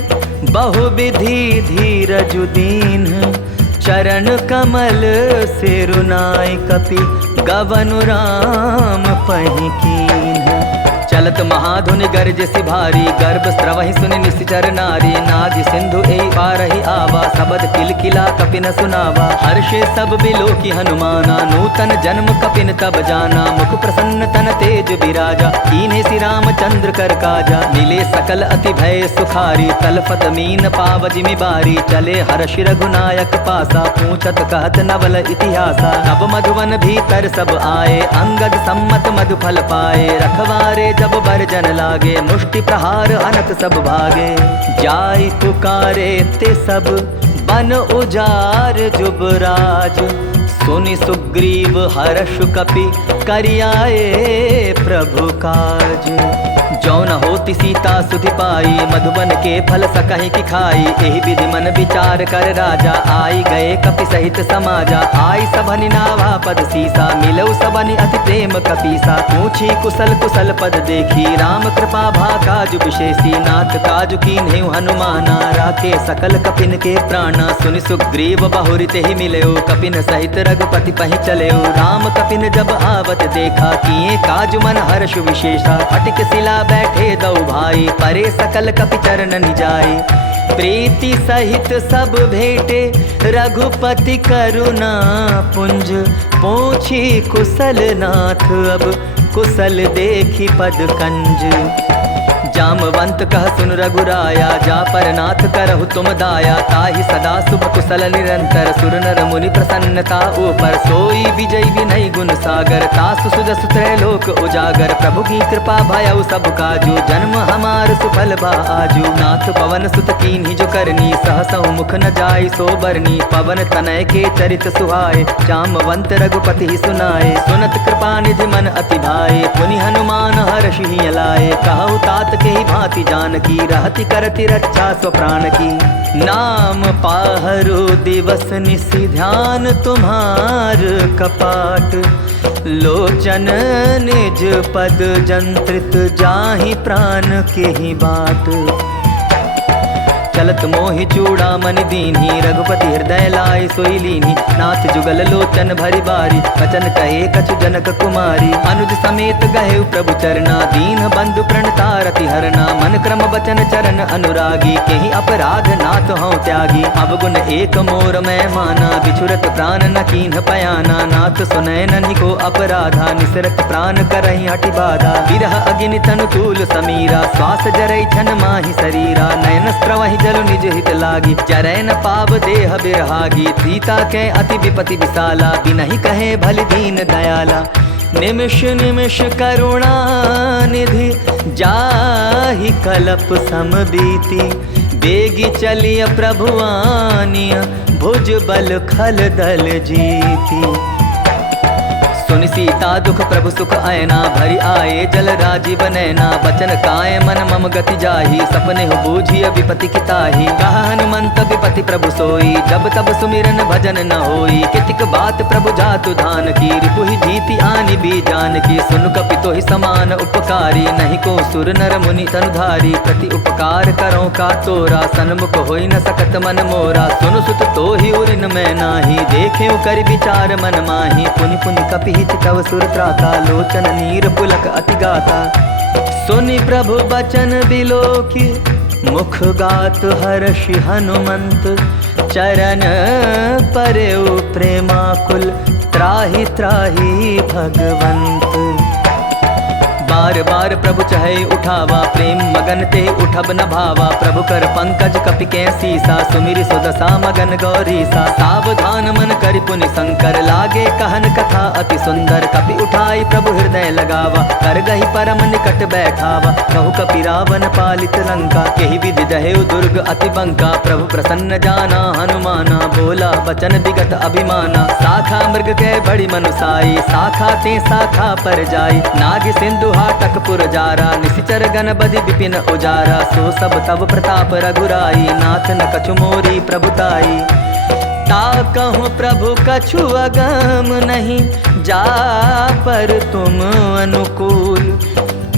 बहु विधि धीरजु दीन। चरण कमल सिरुनाई कपि, गवनु राम आपहि कीन्ह। चलत महाधुनि गरजसि भारी, गर्भ स्रवहि सुनि निश्चर नारी। नाग सिंधु एहि पारहि आवा, सबद किलकिला कपिन सुनावा। हर्षे सब बिलोकी हनुमाना, नूतन जन्म कपिन तब जाना। मुख प्रसन्न तन तेज बिराजा, कीन्हे श्री रामचंद्र कर काजा। मिले सकल अति भय सुखारी, तलफत मीन पाव जिमि बारी। चले हर्ष रघुनायक पासा, पूछत कहत नवल इतिहासा। तब मधुवन भीतर सब आए, अंगद सम्मत मधु फल पाए। रखवारे जब बरजन लागे, मुष्टि प्रहार अनत सब भागे। जाय पुकारे ते सब बन उजार जुबराज। सुनि सुग्रीव हर्ष कपि करियाए प्रभु काज। जौ न होती सीता सुधि पाई, मधुबन के फल सकहि की खाई। एहि विधि मन विचार कर राजा, आई गए कपि सहित समाजा। आई सबनि नावा पद सीसा, मिलऊ सबनि अति प्रेम कपीसा। पूछी कुशल कुशल पद देखी, राम कृपा भा काजु विशेषी। नाथ काजु कीन्हेउ हनुमाना, राखे सकल कपिन के प्राणा। सुनि सुग्रीव बहुरि तेहि मिलयो, कपिन सहित रघुपति पहि चलयो। राम कपिन जब आवत देखा, किए काजु मन हर्ष विशेषा। हटिक सिला बैठे दौ भाई, परे सकल कपि चरण निजाए। प्रीति सहित सब भेटे, रघुपति करुणा पुंज। पूछी कुशल नाथ, अब कुशल देखी पद कंज। जामवंत कह सुन रघुराया, जा पर नाथ करहु तुम दाया। ताहि सदा शुभ कुशल निरंतर, सुर नर मुनि प्रसन्नता ऊपर। सोई विजय विनय गुण सागर, तासु सुजसु त्रैलोक उजागर। प्रभु की कृपा भयउ सब काजू, जन्म हमार सुफल बा आजू। नाथ पवन सुत कीन्ही जो करनी, सहसहु मुख न जाय सो बरनी। पवन तनय के चरित सुहाए, जामवंत रघुपति ही सुनाए। सुनत कृपा निधि मन अति भाए, पुनि हनुमान हर्षि ही लाए। कहु तात के ही भांति जानकी, रहति करति रक्षा स्व प्राण की। नाम पाहरु दिवस निशि, ध्यान तुम्हार कपाट। लोचन निज पद जंत्रित, जाहि प्राण के ही बाट। चलत मोहि चूड़ामणि दीन्ही, रघुपति हृदय लाय सोई लीन्ही। नाथ जुगल लोचन भरि बारी, बचन कहे कछु जनक कुमारी। अनुज समेत गहेउ प्रभु चरना, दीन बंधु प्रणतारति हरना। मन क्रम बचन चरण अनुरागी, केहि अपराध नाथ हऊँ त्यागी। अवगुण एक मोर मैं माना, बिछुरत प्राण न कीन्ह पयाना। नाथ सुनय नन्हि को अपराधा, निसरत प्राण करहि हठि बाधा। विरह अग्नि तनु तूल समीरा, श्वास जरै छन माहि शरीरा। नयन स्त्रवहि जल निज हित लागी, चरै न पाव देह बिरहागी। सीता के अति विपति विशाला, बिनहि कहे भलि दीन दयाला। निमिष निमिष करुणा निधि, जाहि कलप सम बीती। बेगी चलिय प्रभु आनिय, भुज बल खल दल जीती। सुनि सीता दुख प्रभु सुख आयना, भरि आए जल राजीव नैना। बचन काय मन मम गति जाहि, सपने हो बूझिय विपति की ताहि। कहा हनुमंत विपति प्रभु सोई, जब तब सुमिरन भजन न होई। कितिक बात प्रभु जातु धान की, रिपुहि जीति आनि भी जान की। सुन कपि तोहि समान उपकारी, नहीं को सुर नर मुनि तनुधारी। प्रति उपकार करो का तोरा, सन्मुख होई न सकत मन मोरा। सुनु सुत तोहि उरिन मैं नाही, देखेउ कर विचार मन माही। पुनि पुनि कपि तव सुर त्राता, लोचन नीर पुलक अति गाता। सुनि प्रभु बचन बिलोकी, मुख गात हर्षि हनुमंत। चरण परेउ प्रेमाकुल, त्राहि त्राहि भगवंत। बार बार प्रभु चहे उठावा, प्रेम मगन ते उठब न भावा। प्रभु कर पंकज कपि के सीसा, सुमिरि सुदशा मगन गौरीसा। सावधान मन करि पुनि शंकर, लागे कहन कथा अति सुंदर। कपि उठाई प्रभु हृदय लगावा, कर गहि परम निकट बैठावा। कहु कपि रावण पालित लंका, केहि विधि जहेउ दुर्ग अति बंका। प्रभु प्रसन्न जाना हनुमाना, बोला बचन विगत अभिमाना। शाखा मृग के बड़ी मनुसाई, शाखा ते शाखा पर जाई। नाग सिंधु हाटक पुरजारा, निशिचर गण बदि विपिन उजारा। सो सब तब प्रताप रघुराई, नाथ न कछु मोरी प्रभुताई। ता कहूँ प्रभु कछु अगम नहीं, जा पर तुम अनुकूल।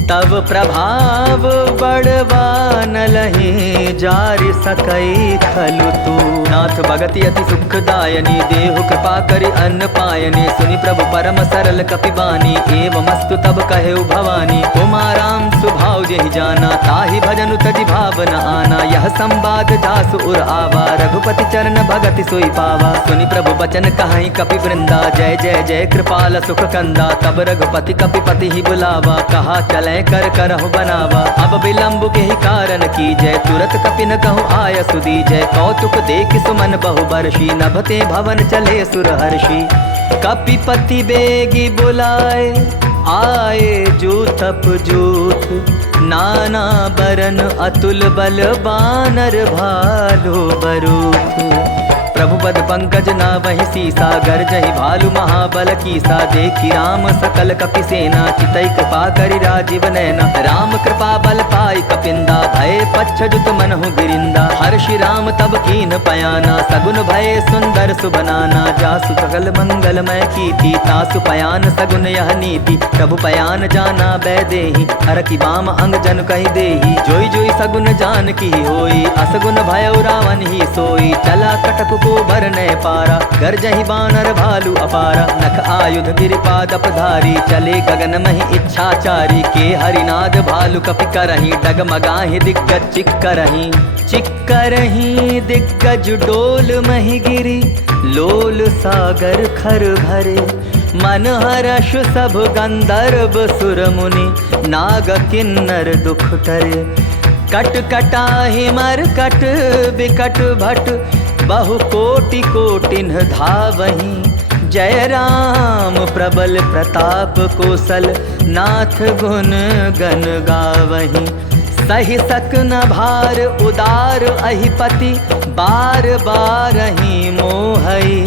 तब प्रभाव बड़वा न लही जारि सकई खलु तू। नाथ भगति अति सुखदायनी देहु कृपा करि अन्न पायनी। सुनि प्रभु परम सरल कपिबानी एवमस्तु तब कहेउ भवानी। उमा राम स्वभाव जेहि जाना ताहि भजनु तजि भाव न आना। यह संवाद जासु उर आवा रघुपति चरण भगति सोई पावा। सुनि प्रभु बचन कहाई कपि वृंदा जय जय जय कृपाल सुख कंदा। तब रघुपति कपिपति ही बुलावा कहा चले कर करहु बनावा। अब विलंब के ही कारण की जय तुरत कपि न कहु आय सुदी जय। कौतुक देख सुमन बहु बरसी नभते भवन चले सुर हर्षि। कपिपति बेगी बुलाए आए जूथप जूथ। नाना बरन अतुल बल बानर भालो बरूथ। प्रभु पद पंकज नावहि सीसा गर्जहि भालु महाबल कीसा। देखि राम सकल कपि सेना चितई कृपा करि राजीव नैना। राम कृपा बल पाई कपिंदा भय पच्छजुत मनहु गिरिंदा। हर्षि राम तब कीन पयाना सगुन भय सुंदर सुबनाना। जासु सकल मंगलमय कीर्ति तासु पयान सगुन यह नीति। प्रभु पयान जाना बैदेहि हर की बाम अंग जन कहि देहि। जोई जोई सगुन जान की होई असगुन भय रावण ही सोई। चला कटक को भरने पारा गर्जहि बानर भालु अपारा। नख आयुध गिरिपाद अपधारी चले गगन महि इच्छाचारी। के हरिनाद भालु कपि करहि डगमगाहि दिग्गज चिक्करहि। चिक्करहि दिग्गज डोल महि गिरि लोल सागर खर भरे। मन हर्ष सब गंधर्व सुर मुनि नाग किन्नर दुख टरे। कट कटाहि मर कट बिकट भट बहु कोटि कोटिन धावहि। जय राम प्रबल प्रताप कौशल नाथ गुण गण गावहि। सहि सक न भार उदार अहिपति बार बार ही मोहई।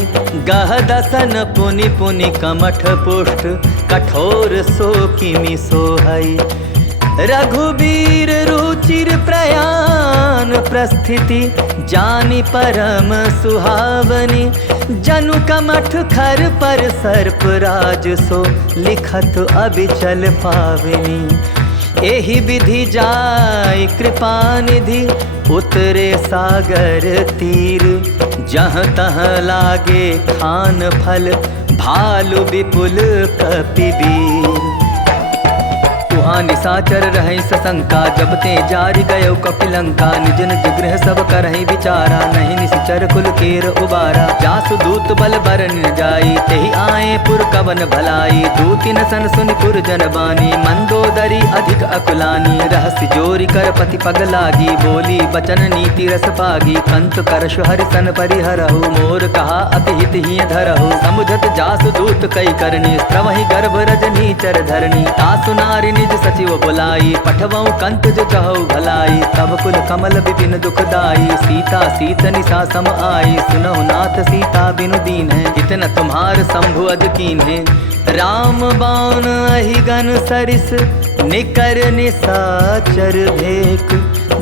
गह दसन पुनि पुनि कमठ पुष्ट कठोर सो किमि सोहई। रघुबीर रुचिर प्रयाण प्रस्थिति जानि परम सुहावनी। जनु कमठ खर पर सर्प राज सो लिखत अबिचल पावनी। एहि विधि जाय कृपा निधि उतरे सागर तीर। जहाँ तहाँ लागे खान फल भालु विपुल कपिवीर। तुहां निशाचर रहै सशंका जब ते जारि गयो कपिलंका। निज निज गृह सब करहि विचारा नहीं निश्चर कुल केर उबारा। जासु दूत बल बर न जाई तेहि आए पुर कवन भलाई। दूतिन सन सुनि पुर जन बानी मंदोदरी अधिक अकुलानी। रहस्य जोरी कर पति पग लागी बोली बचन नीति रस पागी। कंत करश हरिसन परिहरहु मोर कहा अति हित ही धरहु। समुझत जासु दूत कई करनी स्त्रवहि गर्भ रजनी चर धरनी। तासु नारी निज सचिव बुलाई पठवऊ कंत जो कहऊ भलाई। तब कुल कमल विपिन दुखदाई सीता सीत निशा सम आई। सुनहु नाथ सीता बिनु दीन है इतना तुम्हार शंभु अज कीन है। राम बाण अहिगन सरिस निकर निशाचर भेक।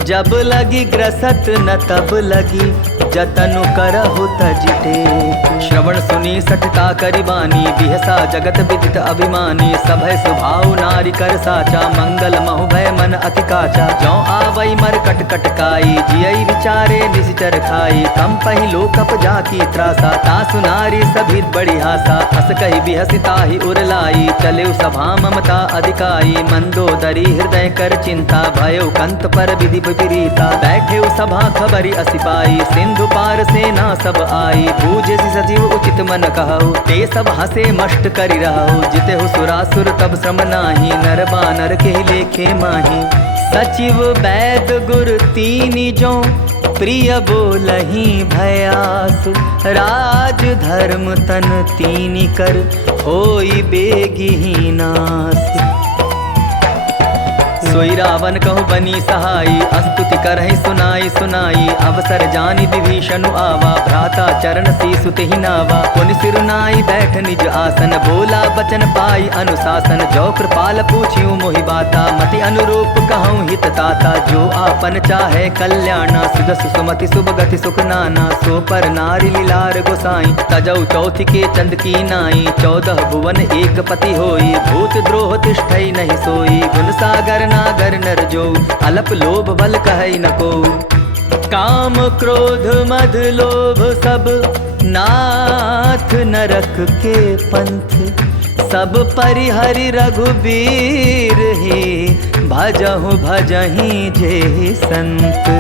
जब लगी ग्रसत न तब लगी जतनु करहु तज टेक। श्रवण सुनी सठता करिबानी बिहसा जगत विदित अभिमानी। सभय स्वभाव नारी कर साचा मंगल महु भय मन अति काचा। जौ आवई मर कट कटकाई जियई विचारे निश्चर खाई। कम पही लोकप जाकी त्रासा तासु नारी सभी बड़ी हासा। हस कही बिहसिता ही उरलाई चले सभा ममता अधिकाई। मंदोदरी हृदय कर चिंता भयो कंत पर विधि विपरीता। बैठे सभा खबरी असिपाई सिंधु पार सेना सब आई। बूझे सजीव उचित मन कहु ते सब हसे मष्ट करि रहु। जिते हु सुरासुर तब श्रम नाही नर बानर के लेखे माही। सचिव वैद गुर तीनि जो प्रिय बोलहि भयास। राज धर्म तन तीनि कर होई बेगी नास। सोई रावण कहु बनी सहाई, अस्तुति करहि सुनाई सुनाई। अवसर जानि विभीषण आवा, भ्राता चरण सीसु तेहि नावा। पुनि सिरुनाई बैठ निज आसन, बोला बचन पाई अनुशासन। जो कृपाल पूछियो मोहि बाता, मति अनुरूप कहूँ हित ताता। जो आपन चाहे कल्याणा, सुजस सुमति शुभ गति सुख नाना। सो पर नारी लीलार गोसाई, तजौ चौथि के चंद की नाई। 14 भुवन एक पति होई, भूत द्रोह तिष्ठई नहीं सोई। गुण सागर नागर नर जो, अलप लोभ बल कहई न को। काम क्रोध मद लोभ सब नाथ नरक के पंथ। सब परिहरि रघुबीर ही, भजहु भजहि जे संत।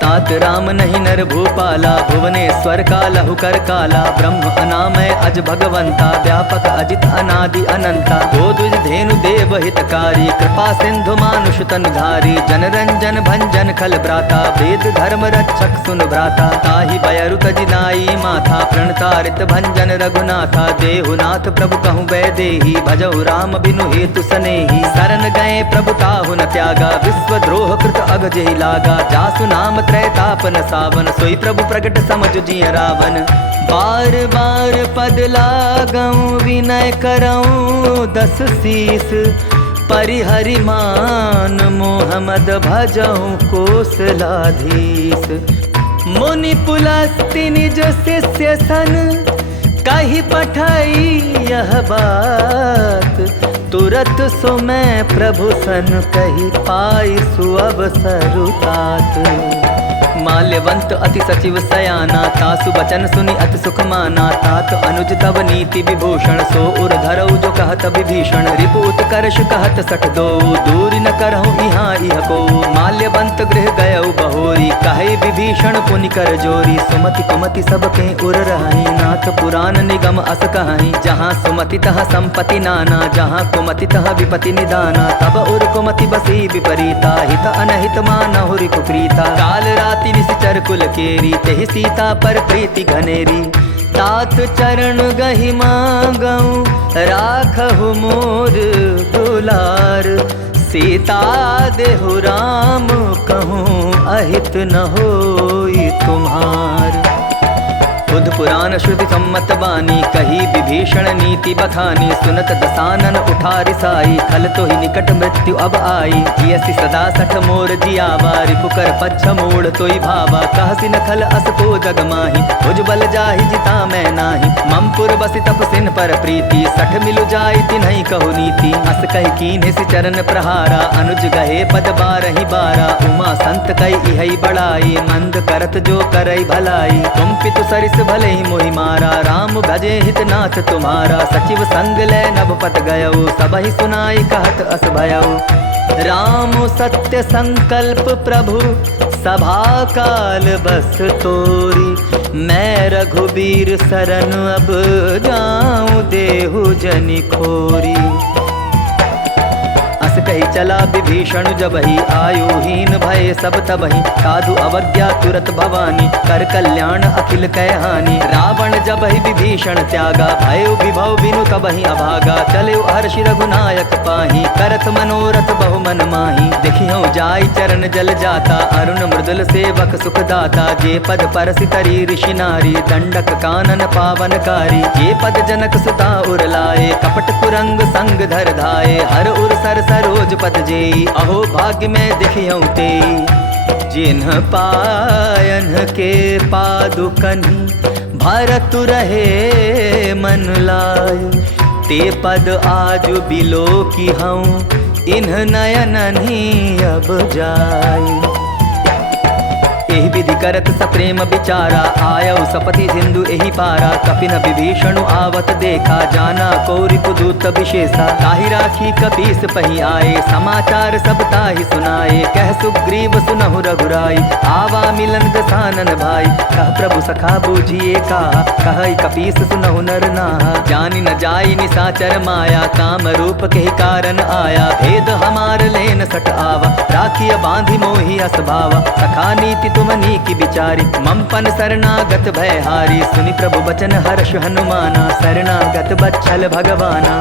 तात राम नहीं नर भूपाला, भुवनेश्वर कालहु कर काला। ब्रह्म अनामय अज भगवंता, व्यापक अजित अनादि अनंता। गोदुज धेनु देव हितकारी, कृपा सिंधु मानुष तनुधारी। जनरंजन भंजन खल भ्राता, वेद धर्म रक्षक सुन भ्राता। ताहि बयरु तजिनाई माथा, प्रणतारित भंजन रघुनाथा। देहुनाथ प्रभु कहूँ वैदेही, भजहु राम बिनु हेतु सनेही। शरण गए प्रभु ताहु न त्यागा, विश्वद्रोह कृत अग जेहि लागा। जासु नाम तापन सावन, सोई प्रभु प्रगट समझ जिय रावण। बार बार पद लागऊं, विनय करऊं 10 शीस। परिहरि मान मोहम्मद, भजऊं कोसलाधीश। मुनि पुलस्ति निज शिष्य सन, कही पठाई यह बात। तुरत सो मैं प्रभु सन, कही पाई सुअवसरु तात। माल्यवंत अति सचिव सयाना, तासु बचन सुनि अति सुख माना। तात अनुज तब नीति विभूषण, सो उर धरऊ जो कहत विभीषण। रिपु उत्कर्ष कहत सठ दो, दूर न करहु इहाँ इह को। माल्यवंत गृह गयऊ बहोरी, कहे विभीषण पुनि कर जोरी। सुमति कुमति सबके उर रहाई, नाथ पुराण निगम अस कहाई। जहाँ सुमति तहाँ संपत्ति नाना, जहाँ कुमति तहाँ विपति निदाना। तब उर कुमति बसी विपरीता, हित अनहित मानहु रिपु प्रीता। काल राति निश्चर कुल केरी, तेहि सीता पर प्रीति घनेरी। तात चरण गहि मांगऊं, राखहु मोर दुलार। सीता देहु राम कहूँ, अहित न होई तुम्हार। बुध पुराण श्रुति सम्मत बानी, कही विभीषण नीति बखानी। सुनत दसानन उठा रिसाई, खल तो ही निकट मृत्यु अब आई। जियसि सदा सठ मोर जियावा, रिपुकर पच्छ मोड़ तोई भावा। कहसि न खल अस को जग माही, भुज बल जाहि जिता मैं नाही। ममपुर बसि तपसिन पर प्रीति, सठ मिलु जाई तिन्हि कहु नीति। अस कहि कीन्हे सि चरण प्रहारा, अनुज गहे पद बारहि बारा। उमा संत कई इहै बड़ाई, मंद करत जो करई भलाई। तुम पितु सरिस भले ही मोहि मारा, राम भजे हित नाथ तुम्हारा। सचिव संग ले नभपत गयऊ, सबहि सुनाई कहत अस भयऊ। राम सत्य संकल्प प्रभु, सभा काल बस तोरी। मैं रघुबीर सरन अब जाऊं, देहु जनि खोरी। अस कही चला विभीषण जबहि, आयुहीन भय सब तबहि। साधु अवज्ञा तुरत भवानी, कर कल्याण अखिल कै हानि। रावण जबहि विभीषण त्यागा, भयो विभव बिनु तबहि अभागा। चले हर्षि रघुनायक पाही, करत मनोरथ बहु मन माही। देखियो जाई चरण जल जाता, अरुण मृदुल सेवक सुख दाता। जे पद परसि तरी ऋषि नारी, दंडक कानन पावनकारी। जे पद जनक सुता उर लाए, कपट कुरंग संग धर धाये। हर उर सर सरोज पद जेई, अहो भाग्य में देखियौ ते। जिन्ह पायन के पादुकनि, भरतु रहे मन लाय। ते पद आज बिलो की हूँ, इन्ह नयननि अब जाय। एहि विधि करत सप्रेम विचारा, आयौ सपति सिंधु एहि पारा। कपिन विभीषण आवत देखा, जाना कौरि पुदूत विशेषा। ताहि राखी कपीस पहि आए, समाचार सब ताहि सुनाए। कह सुग्रीव सुनहु रघुराई, आवा मिलन दसानन भाई। कह प्रभु सखा बूझिए कहा, कहै कपीस सुनहु नर नाहा। जानि न जाई निसाचर माया, काम रूप के कारण आया। भेद हमार लेन सट आवा, राखिय बांधि मोहि अस भावा। सखा नीति तुम वाल्मीकि बिचारी, मम पन शरणागत भयहारी। सुनि प्रभु बचन हर्ष हनुमाना, शरणागत बच्छल भगवाना।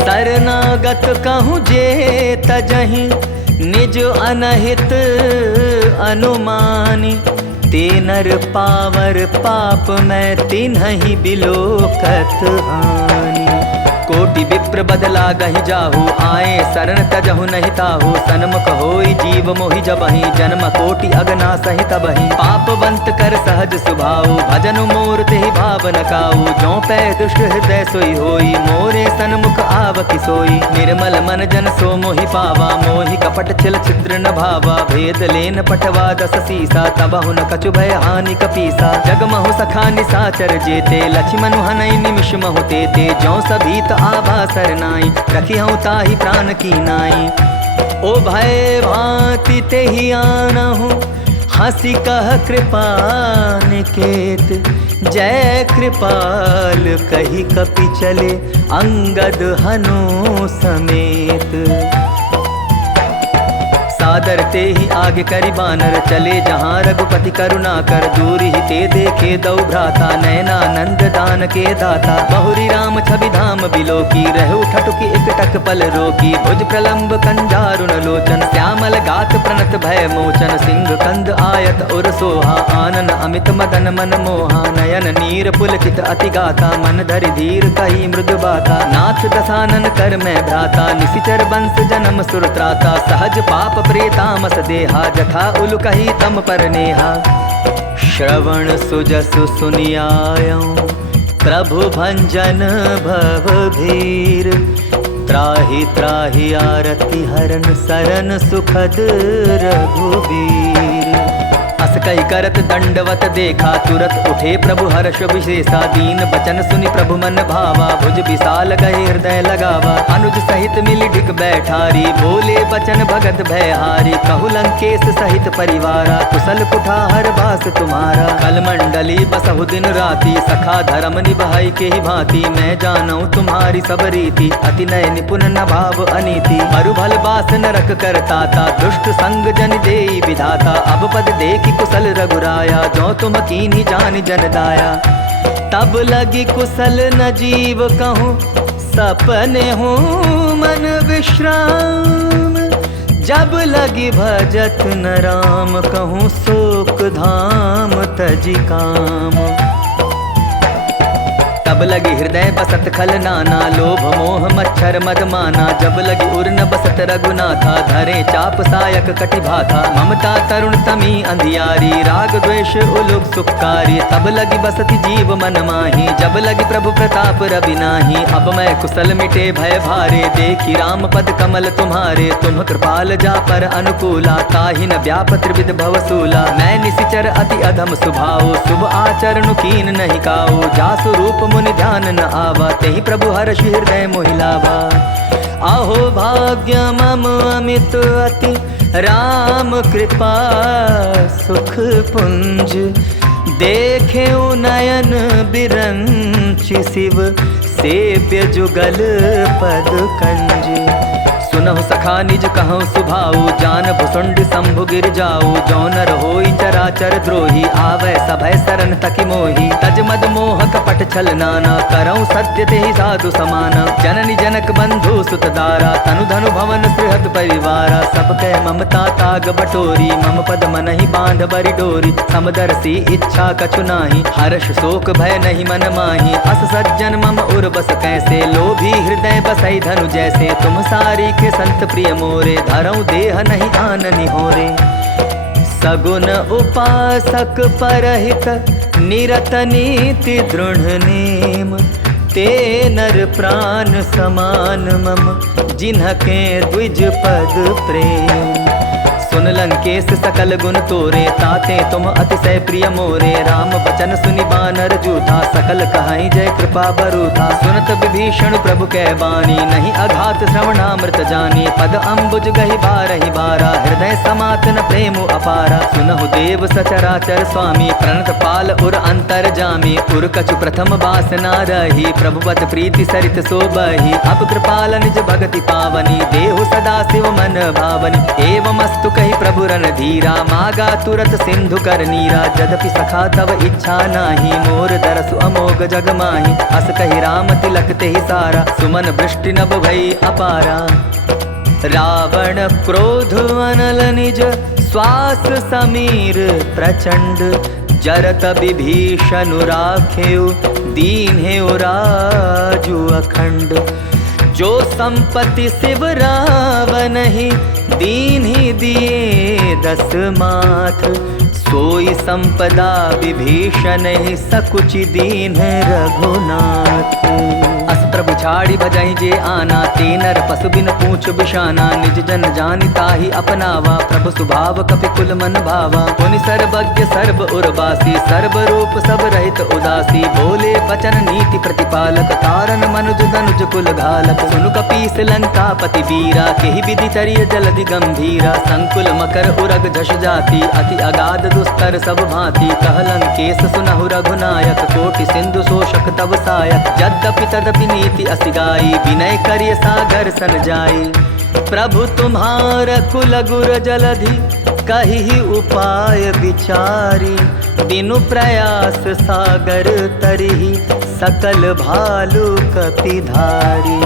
शरणागत कहूँ जे तजहि, निज अनहित अनुमानी। ते नर पावर पाप मैं तिन्हि बिलोकत हानि। कोटि विप्र बदला गहि जाहु, आए शरण तजहु नहीं ताहु। सन्मुख होई जीव मोहि जबहि, जन्म कोटि अगना सहित बहि। पापवंत कर सहज सुभाऊ, भजन मोर तेहि भाव न काऊ। जो पै दुष्ट हृदय सोई होई, मोरे सन्मुख आवकी सोई। निर्मल मन जन सो मोहि पावा, मोहि कपट छिल छिद्र न भावा। भेद लेन पटवा दस सीसा, तबहु न कछु भय हानि कपीसा। जगमहु सखा निसाचर जेते, लक्ष्मण हनई निमिष महु तेते। ज्यों सभीत आभा सरनाई, रखी हूँ ताहि प्राण की नाई। ओ भय भांति तेहि आनहु, हंसी कह कृपा निकेत। जय कृपाल कही कपि चले, अंगद हनु समेत। सादर ते ही आगे करि बानर, चले जहाँ रघुपति करुणा कर। दूरि ही ते देखे दौ भ्राता, नयनानंद दान के दाता। बहुरी राम छवि धाम बिलोकी, रहु ठटुकी एकटक पल रोकी। भुज प्रलंब कंजारुण लोचन, श्यामल गात प्रणत भय मोचन। सिंह कंद आयत उर सोहा, आनन अमित मदन मन मोहा। नयन नीर पुलकित अति गाता, मन धरि धीर कही मृदु बाता। नाथ दसानन कर मैं भ्राता, निशिचर बंस जन्म सुर त्राता। सहज पाप प्रेतामस देहा, जथा उलु कही तम पर नेहा। श्रवण सुजसु सुनियायऊं, प्रभु भंजन भव भीर। त्राहि त्राहि आरति हरन, सरन सुखद रघुबीर। अस कही करत दंडवत देखा, तुरत उठे प्रभु हर्ष विशेषा। दीन बचन सुनि प्रभु मन भावा, भुज विशाल गए हृदय लगावा। अनुज सहित मिली ढिक बैठारी, बोले बचन भगत भयहारी। कहु लंकेश सहित परिवारा, कुशल कुठार बास तुम्हारा। कल मंडली बसहु दिन राति, सखा धर्म निभाई के ही भांति। मैं जानूं तुम्हारी सब रीति, अति नय निपुण न भाव अनीति। मरुभल बास नरक करताता, दुष्ट संग जन देई विधाता। अब पद देखी कुशल रघुराया, जो तुम कीन्ही जान जन दाया। तब लगी कुशल न जीव कहूँ, सपने हूँ मन विश्राम। जब लगी भजत न राम कहूँ, शोक धाम तजि काम। तब लगी हृदय बसत खल नाना, लोभ मोह मच्छर मद माना। जब लगी उर न बसत रघुनाथा, धरे चाप सायक कटि भाथा। ममता तरुण तमी अंधियारी, राग द्वेष उलुक सुखकारी। तब लगी बसति जीव मन माही, जब लगी प्रभु प्रताप रवि नाही। अब मैं कुशल मिटे भय भारे, देखी राम पद कमल तुम्हारे। तुम कृपाल जा पर अनुकूला, ताहि न व्याप त्रिविध भवसूला। मैं निशिचर अति अधम सुभाओ, शुभ आचरण कीन नहीं काओ। जासु रूप मुनि ध्यान न आवा, तेहि प्रभु हर्ष हृदय मोहिलावा। आहो भाग्य मम अमित अति, राम कृपा सुख पुंज। देखे नयन बिरंचि, शिव सेव्य जुगल पद कंज। सुनहु सखा निज कहूँ सुभाऊ, जान भुसुंड शंभु गिर जाऊ। जो नर होई चराचर द्रोही, आवै सभय सरन तकि मोही। तज मद मोह कपट छल नाना, करऊँ सत्य तेहि साधु समाना। जननी जनक बंधु सुत दारा, तनु धनु भवन सुहृद परिवारा। सब कह ममता ताग बटोरी, मम पद मनहि बांध बरि डोरी। समदर्शी इच्छा कछु नाही, हर्ष शोक भय नहीं मन माही। अस सज्जन मम उर बस कैसे, लोभी हृदय बसई धनु जैसे। तुम सारी के संत प्रिय मोरे, धरऊं देह नहीं आननि होरे। सगुन उपासक परहित, निरत नीति दृढ़ नेम। ते नर प्राण समान मम, जिन्हके द्विज पद प्रेम। सुन लंकेश सकल गुण तोरे, ताते तुम अतिशय प्रिय मोरे। राम बचन सुनि बानर जूठा, सकल कहाई जय कृपा बरूथा। सुनत विभीषण प्रभु कै बानी, नहीं अघात श्रवणामृत जानी। पद अम्बुज गहि बारहि बारा, हृदय हृदय समात न प्रेम अपारा। सुनहु देव सचराचर स्वामी, प्रणत पाल उर अंतर जामी। उर कछु प्रथम बासना रही, प्रभुपत प्रीति सरित सोबही। अब कृपाल निज भगति पावनी, देहु सदा शिव मन भावनी। एवं अस्तु कही प्रभु रन धीरा, मागा तुरत सिंधु कर नीरा। यद्यपि सखा तव इच्छा नाही, मोर दरसु अमोघ जग माही। अस कही राम तिलक तेहि सारा, सुमन वृष्टि नभ भई अपारा। रावण क्रोध अनल निज, श्वास समीर प्रचंड। जरत विभीषण राखेउ, दीन्हेउ राजु अखंड। जो संपत्ति शिव रावण ही, दीन्हि दिए 10 माथ। सोई संपदा विभीषण ही, सकुचि दीन रघुनाथ। अस प्रभु छाड़ी भजहि जे आना, ते नर पशु बिन पूछ बिशाना। निज जन जानि ताहि अपनावा, प्रभु स्वभाव कपि कुल मन भावा। पुनि सर्वज्ञ सर्व उर्वासी, सर्व रूप सब रहित उदासी। बोले बचन नीति प्रतिपालक, तारन मनुज धनुज कुल घालक। सुनु कपीस लंकापति वीरा, केहि विधि तरिय जलधि गंभीरा। संकुल मकर उरग झष जाति, अति अगाध दुस्तर सब भांति। कह लंकेश सुनहु रघुनायक, कोटि सिंधु शोषक तब सायक। यद्यपि तदपि नीति असि गाई, विनय करिय सागर सन जाई। प्रभु तुम्हार कुल गुर जलधि, कहि उपाय विचारी। बिनु प्रयास सागर तरिहि, सकल भालु कपिधारी।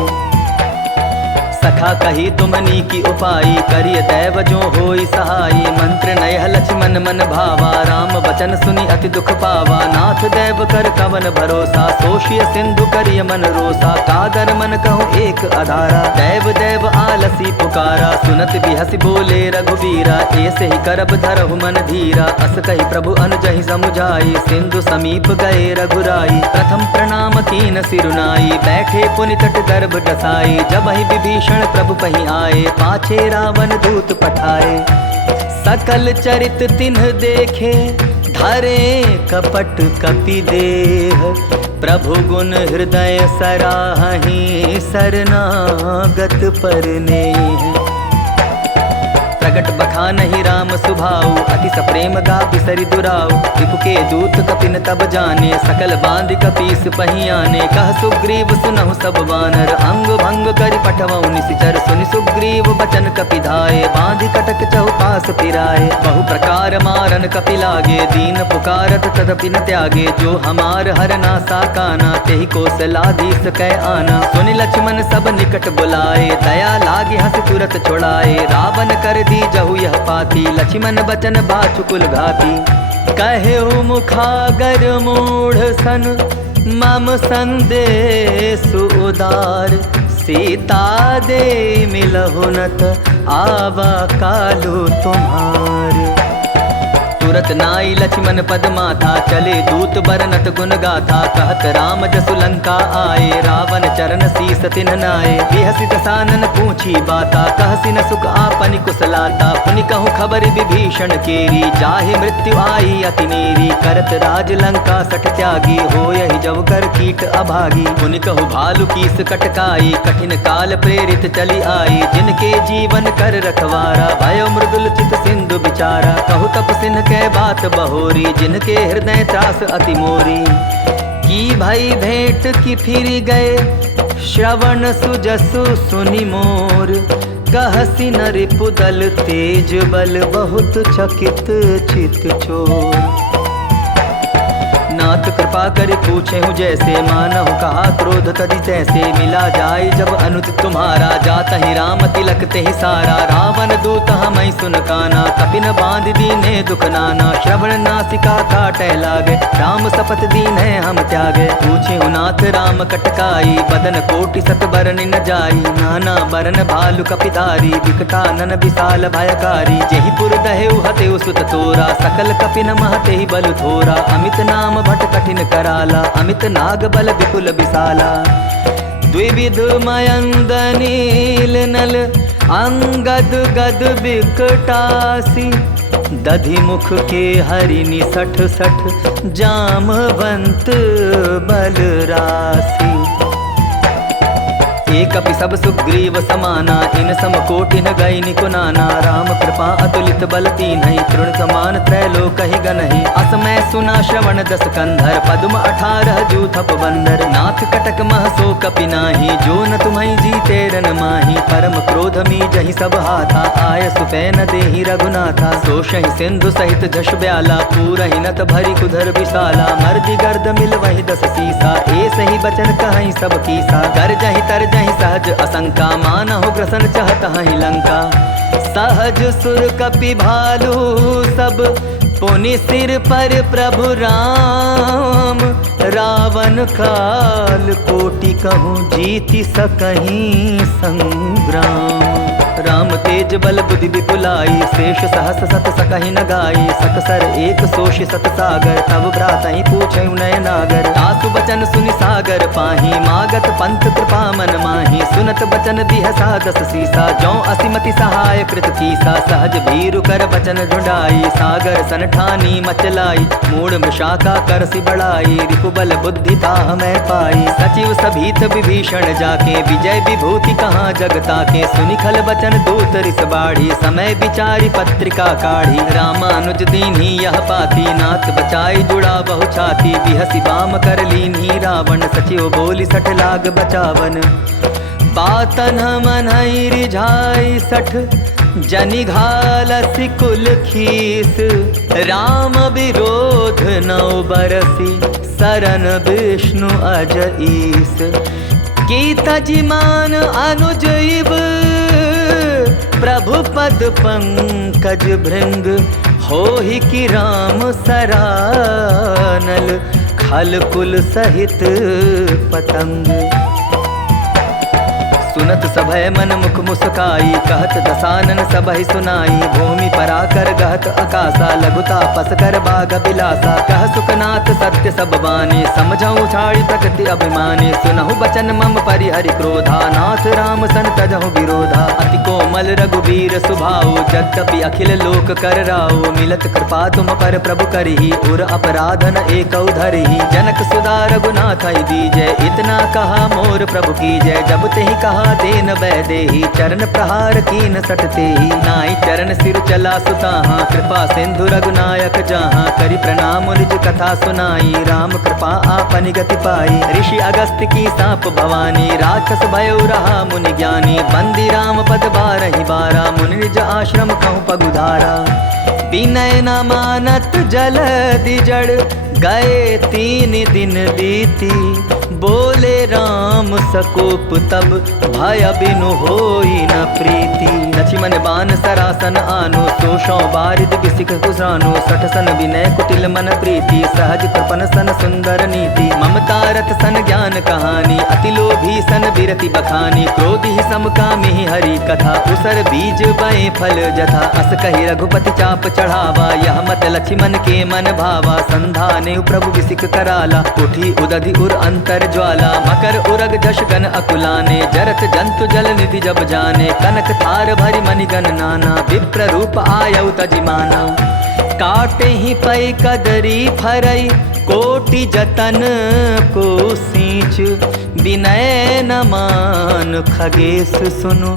सखा कही तुमनी की उपाई, करिय दैव जो होई सहाई। मंत्र नयह लक्ष्मण मन भावा, राम वचन सुनि अति दुख पावा। नाथ दैव कर कवन भरोसा, सोषिय सिंधु करिय मन रोसा। कागर मन कहूँ एक आधारा, दैव दैव आलसी पुकारा। सुनत बिहसि बोले रघुवीरा, ऐसे ही करब धरहु मन धीरा। अस कही प्रभु अनुजहि समुझाई, सिंधु समीप गए रघुराई। प्रथम प्रणाम कीन सिरुनाई, बैठे पुनि तट गर्भ डसाई। जब ही विभीषण प्रभु पही आए, पाछे रावण दूत पठाए। सकल चरित तिन्ह देखे, धरे कपट कपि देह। प्रभु गुण हृदय सराहि, शरणागत परनेह। प्रगट बखानहि राम सुभाऊ, अति सप्रेम गा बिसरि दुराऊ। रिपु के दूत कपिन तब जाने, सकल बांधि कपीस पही आने। कह सुग्रीव सुनहु सब वानर, अंग भंग करि पठवऊ निशिचर। सुनि सुग्रीव बचन कपि धाये, बांधि कटक चहुपास फिराए। बहु प्रकार मारन कपि लागे, दीन पुकारत तदपि न त्यागे। जो हमार हरना साकाना, तेहि कौशलाधीश कै आना। सुनि लक्ष्मण सब निकट बुलाए, दया लागे हंस तुरत छुड़ाए। रावण कर दी जहु यह पाती, लक्ष्मण बचन बाचुकुल घाती। कहेउ मुखागर मूढ़ सन, मम संदेश उदार। सीता दे मिलहु नत, आवा कालु तुम्हार। तुरत नाई लक्ष्मण पद माथा, चले दूत बरनत गुण गाथा। कहत राम जसु लंका आए, रावण चरण शीस तिन्ह नाए। बिहसि दसानन पूछी बाता, कहसि न सुख आपनि कुशलाता। पुनि कहूँ खबर विभीषण केरी, जाहि मृत्यु आई अति नेरी। करत राज लंका सठ त्यागी, होयहि जब कर कीट अभागी। पुनि कहूँ भालु कीस कटकाई, कठिन काल प्रेरित चली आई। जिनके जीवन कर रखवारा, भयो मृदुल चित सिंधु बिचारा। कहु तप सिन्ह के बात बहोरी, जिनके हृदय त्रास अति मोरी। की भई भेंट की फिर गए, श्रवण सुजसु सुनि मोर। कहसि न रिपुदल तेज बल, बहुत चकित चित चोर। नाथ कृपा कर पूछे हूँ जैसे, मानहु कहा क्रोध तदि तैसे। मिला जाय जब अनुत तुम्हारा, जात ही राम तिलक तेहि सारा। रावण दूत हमई सुन काना, कपिन बांध दीने दुख नाना। श्रवण नासिका काटै लागे, राम शपथ दीन है हम त्यागे। पूछे हूँ नाथ राम कटकाई, बदन कोटि सत बरन न जाई। नाना बरन भालु कपिधारी, विकटानन विशाल भयकारी। जेहि पुर दहेउ हतेउ सुत तोरा, सकल कपिन महतेहि बल थोरा। अमित नाम भट कठिन कराला, अमित नाग बल विपुल विशाला। द्विविध मयंद नील नल, अंगद गद विकटासी। दधि मुख के हरिनि सठ सठ, जामवंत बल राशि। एकपि सब सुग्रीव समाना, इन सम कोटि न गई निको नाना। राम कृपा अतुलित बल तीन्हि, तृण समान त्रैलोक ही गनहि। असमय सुना श्रवण दस कंधर, पद्म 18 जूथप बंदर। नाथ कटक मह सो कपि नाही, जो न तुम्हि जीते रन माही। परम क्रोध मी जहि सब हाथा, आय सुपै न देहि रघुनाथा। सोषहि सिंधु सहित जश ब्याला, पूरहि नत भरी कुधर विशाला। मर्दि गर्द मिल वहि 10 सीसा, ए सही बचन कहहि सब कीसा। कर जहि तर जहि सहज असंका, मानहु ग्रसन चहत हहि लंका। सहज सुर कपि भालू सब, पुनि सिर पर प्रभु राम। रावण काल कोटि कहूँ, जीति सकहीं संग्राम। राम तेज बल बुद्धि विपुलाई, शेष सहस सत सकहि न गाई। सकसर एक सोषि सत सागर, तब भ्रातहि पूछेउ नय नागर। तासु बचन सुनि सागर पाही, मागत पंथ कृपा मन माही। सुनत बचन बिहसा 10 सीसा, जौ असिमति सहाय कृत कीसा। सहज भीरु कर बचन ढुंढाई, सागर सन ठानी मचलाई। मूढ़ मृषाका करसि बढ़ाई, रिपुबल बुद्धि ताह मैं पाई। सचिव सभीत विभीषण जाके, विजय विभूति कहाँ जगता के। सुनि खल बचन दूत रिस बाढ़ी, समय विचारी पत्रिका काढ़ी। रामानुज दीन्ही यह पाती, नाथ बचाई जुड़ा बहु छाती। बिहसी बाम कर लीन्ही रावण, सचिव बोली सठ लाग बचावन। बातन मनहि रिझाई 60, जनि घालसि कुल खीस। राम विरोध 9 बरसी, सरन विष्णु अज ईस। की तजिमान अनुज इव, प्रभु पद पंकज भृंग। होहि कि राम सरानल, खल कुल सहित पतंग। सुनत सभय मन मुख मुस्काई, कहत दसानन सबहि सुनाई। भूमि पराकर गहत अकासा, लघुता पस कर बाग बिलासा। कह सुखनाथ सत्य सब बानी, समझऊ छाड़ी प्रकृति अभिमानी। सुनहु बचन मम परिहरि क्रोधा, नाथ राम सन तजहु विरोधा। अति कोमल रघुबीर सुभाऊ, यद्यपि अखिल लोक कर राऊ। मिलत कृपा तुम पर प्रभु करही, उर अपराधन एकौ धरही। जनक सुधा रघुनाथ दीजय, इतना कहा मोर प्रभु की जय। जब तेहि कहा देन वैदेही, चरण प्रहार कीन सटते ही। नाई चरण सिर चला सुताहा, कृपा सिंधु रघुनायक जहाँ। करि प्रणाम निज कथा सुनाई, राम कृपा आपनि गति पाई। ऋषि अगस्त्य की साप भवानी, राक्षस भयो रहा मुनि ज्ञानी। बंदी राम पद 12 बारा, मुनि निज आश्रम कहूँ पगुधारा। विनय न मानत जलधि जड़, गए 3 दिन बीती। बोले राम सकोप तब, भय बिनु होई न प्रीति। लक्ष्मण बान सरासन आनो, सोषौ बारिद बिसिक कुसानो। 60 सन विनय कुटिल मन प्रीति, सहज कृपन सन सुंदर नीति। ममता रत सन ज्ञान कहानी, अति लोभी सन बिरति बखानी। क्रोधि समकामी हरि कथा, उसर बीज बए फल जथा। अस कहि रघुपति चाप चढ़ावा, यह मत लक्ष्मण के मन भावा। संधाने प्रभु बिसिक कराला, उठी उदधि उर अंतर ज्वाला। मकर उरग जश गन अकुलाने, जरत जंतु जल निधि जब जाने। कनक थार भरी मणिगन नाना, विप्र रूप आयउ तजिमाना। काटे ही पै कदरी फरई, कोटि जतन को सींच। विनय न मान खगेश सुनु,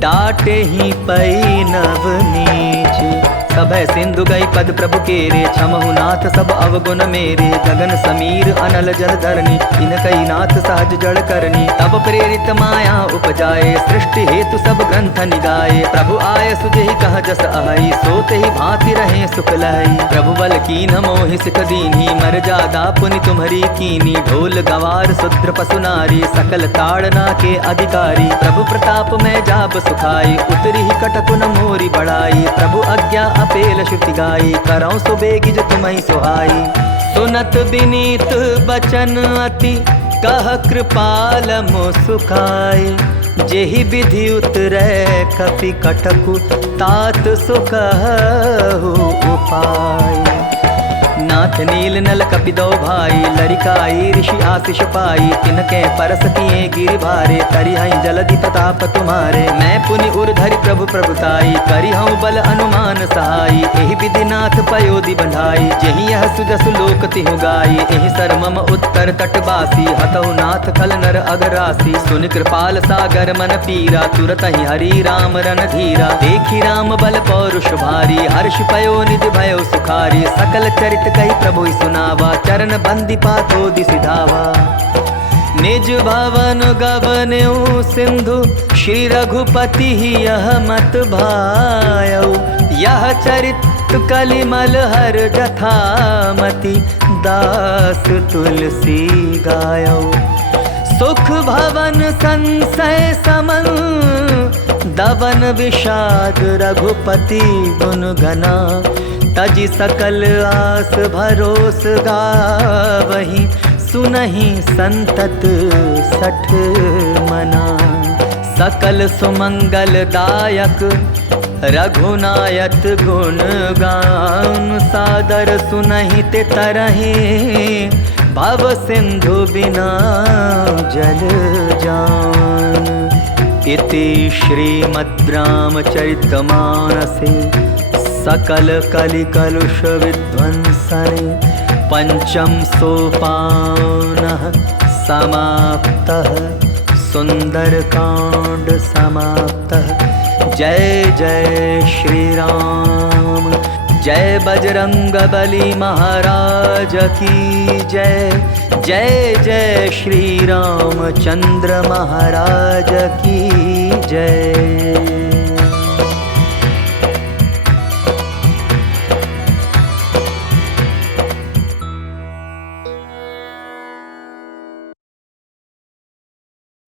डाटे ही पै नव नीच। सभय सिंधु गई पद प्रभु केरे, छमहु नाथ सब अवगुण मेरे। गगन समीर अनल जल धरनी, इनकई नाथ सहज जड़ करनी। तब प्रेरित माया उपजाए, सृष्टि हेतु सब ग्रंथ निगाए। प्रभु आय सुजहि कह जस आई, सोते ही भांति रहे सुख लाई। प्रभु बल कीन मोहि सिख दीन्ही, मर्यादा पुनि तुम्हरी कीनी। ढोल गवार शूद्र पशु नारी, सकल ताड़ना के अधिकारी। प्रभु प्रताप में जाब सुखाई, उतरी ही कटकुन मोरी बढ़ाई। प्रभु आज्ञा अपेल श्रुति गाई, करौं सुबेगी जो तुम्हि सुहाई। सुनत विनीत बचन अति, कह कृपाल मो सुखाई। जेहि विधि उतरै कपि कटकु, तात सो कहु उपाय। नाथ नील नल कपिदो भाई, लरिकाई ऋषि आशीष पाई। तिनके परस किए गिरि भारे, तरि हई जलधि प्रताप तुम्हारे। मैं पुनि उर्धरि प्रभु प्रभुताई, करि हूँ बल अनुमान सहाई। एहि विधि नाथ पयोधि बंधाई, जेहि यह सुजसु लोक तिहु गाई। एहि सर मम उत्तर तटवासी, हतहु नाथ खल नर अगरासी। सुनि कृपाल सागर मन पीरा, तुरत ही हरि राम रन धीरा। देखी राम बल पौरुष भारी, हर्ष पयो निधि भयो सुखारी। सकल चरित कही प्रभु सुनावा, चरण बंदी पातो दिसि धावा। निज भवन गवन्यु सिंधु, श्री रघुपति यह मत भायौ। यह चरित कलिमल हर जथामति, दास तुलसी गायौ। सुख भवन संशय समन, दवन विषाद रघुपति गुण गना। तजि सकल आस भरोस गावहि, सुनहि संतत सठ मना। सकल सुमंगल दायक रघुनायक गुण गान। सादर सुनहि ते तरहि, भव सिंधु बिना जल जान। इति श्रीमद् रामचरितमानसे, सकल कलि कलुष विध्वंसने। पंचम सोपानः समाप्तः, सुंदरकांड समाप्तः। जय जय श्री राम, जय बजरंगबली महाराज की जय। जय जय श्री रामचंद्र महाराज की जय।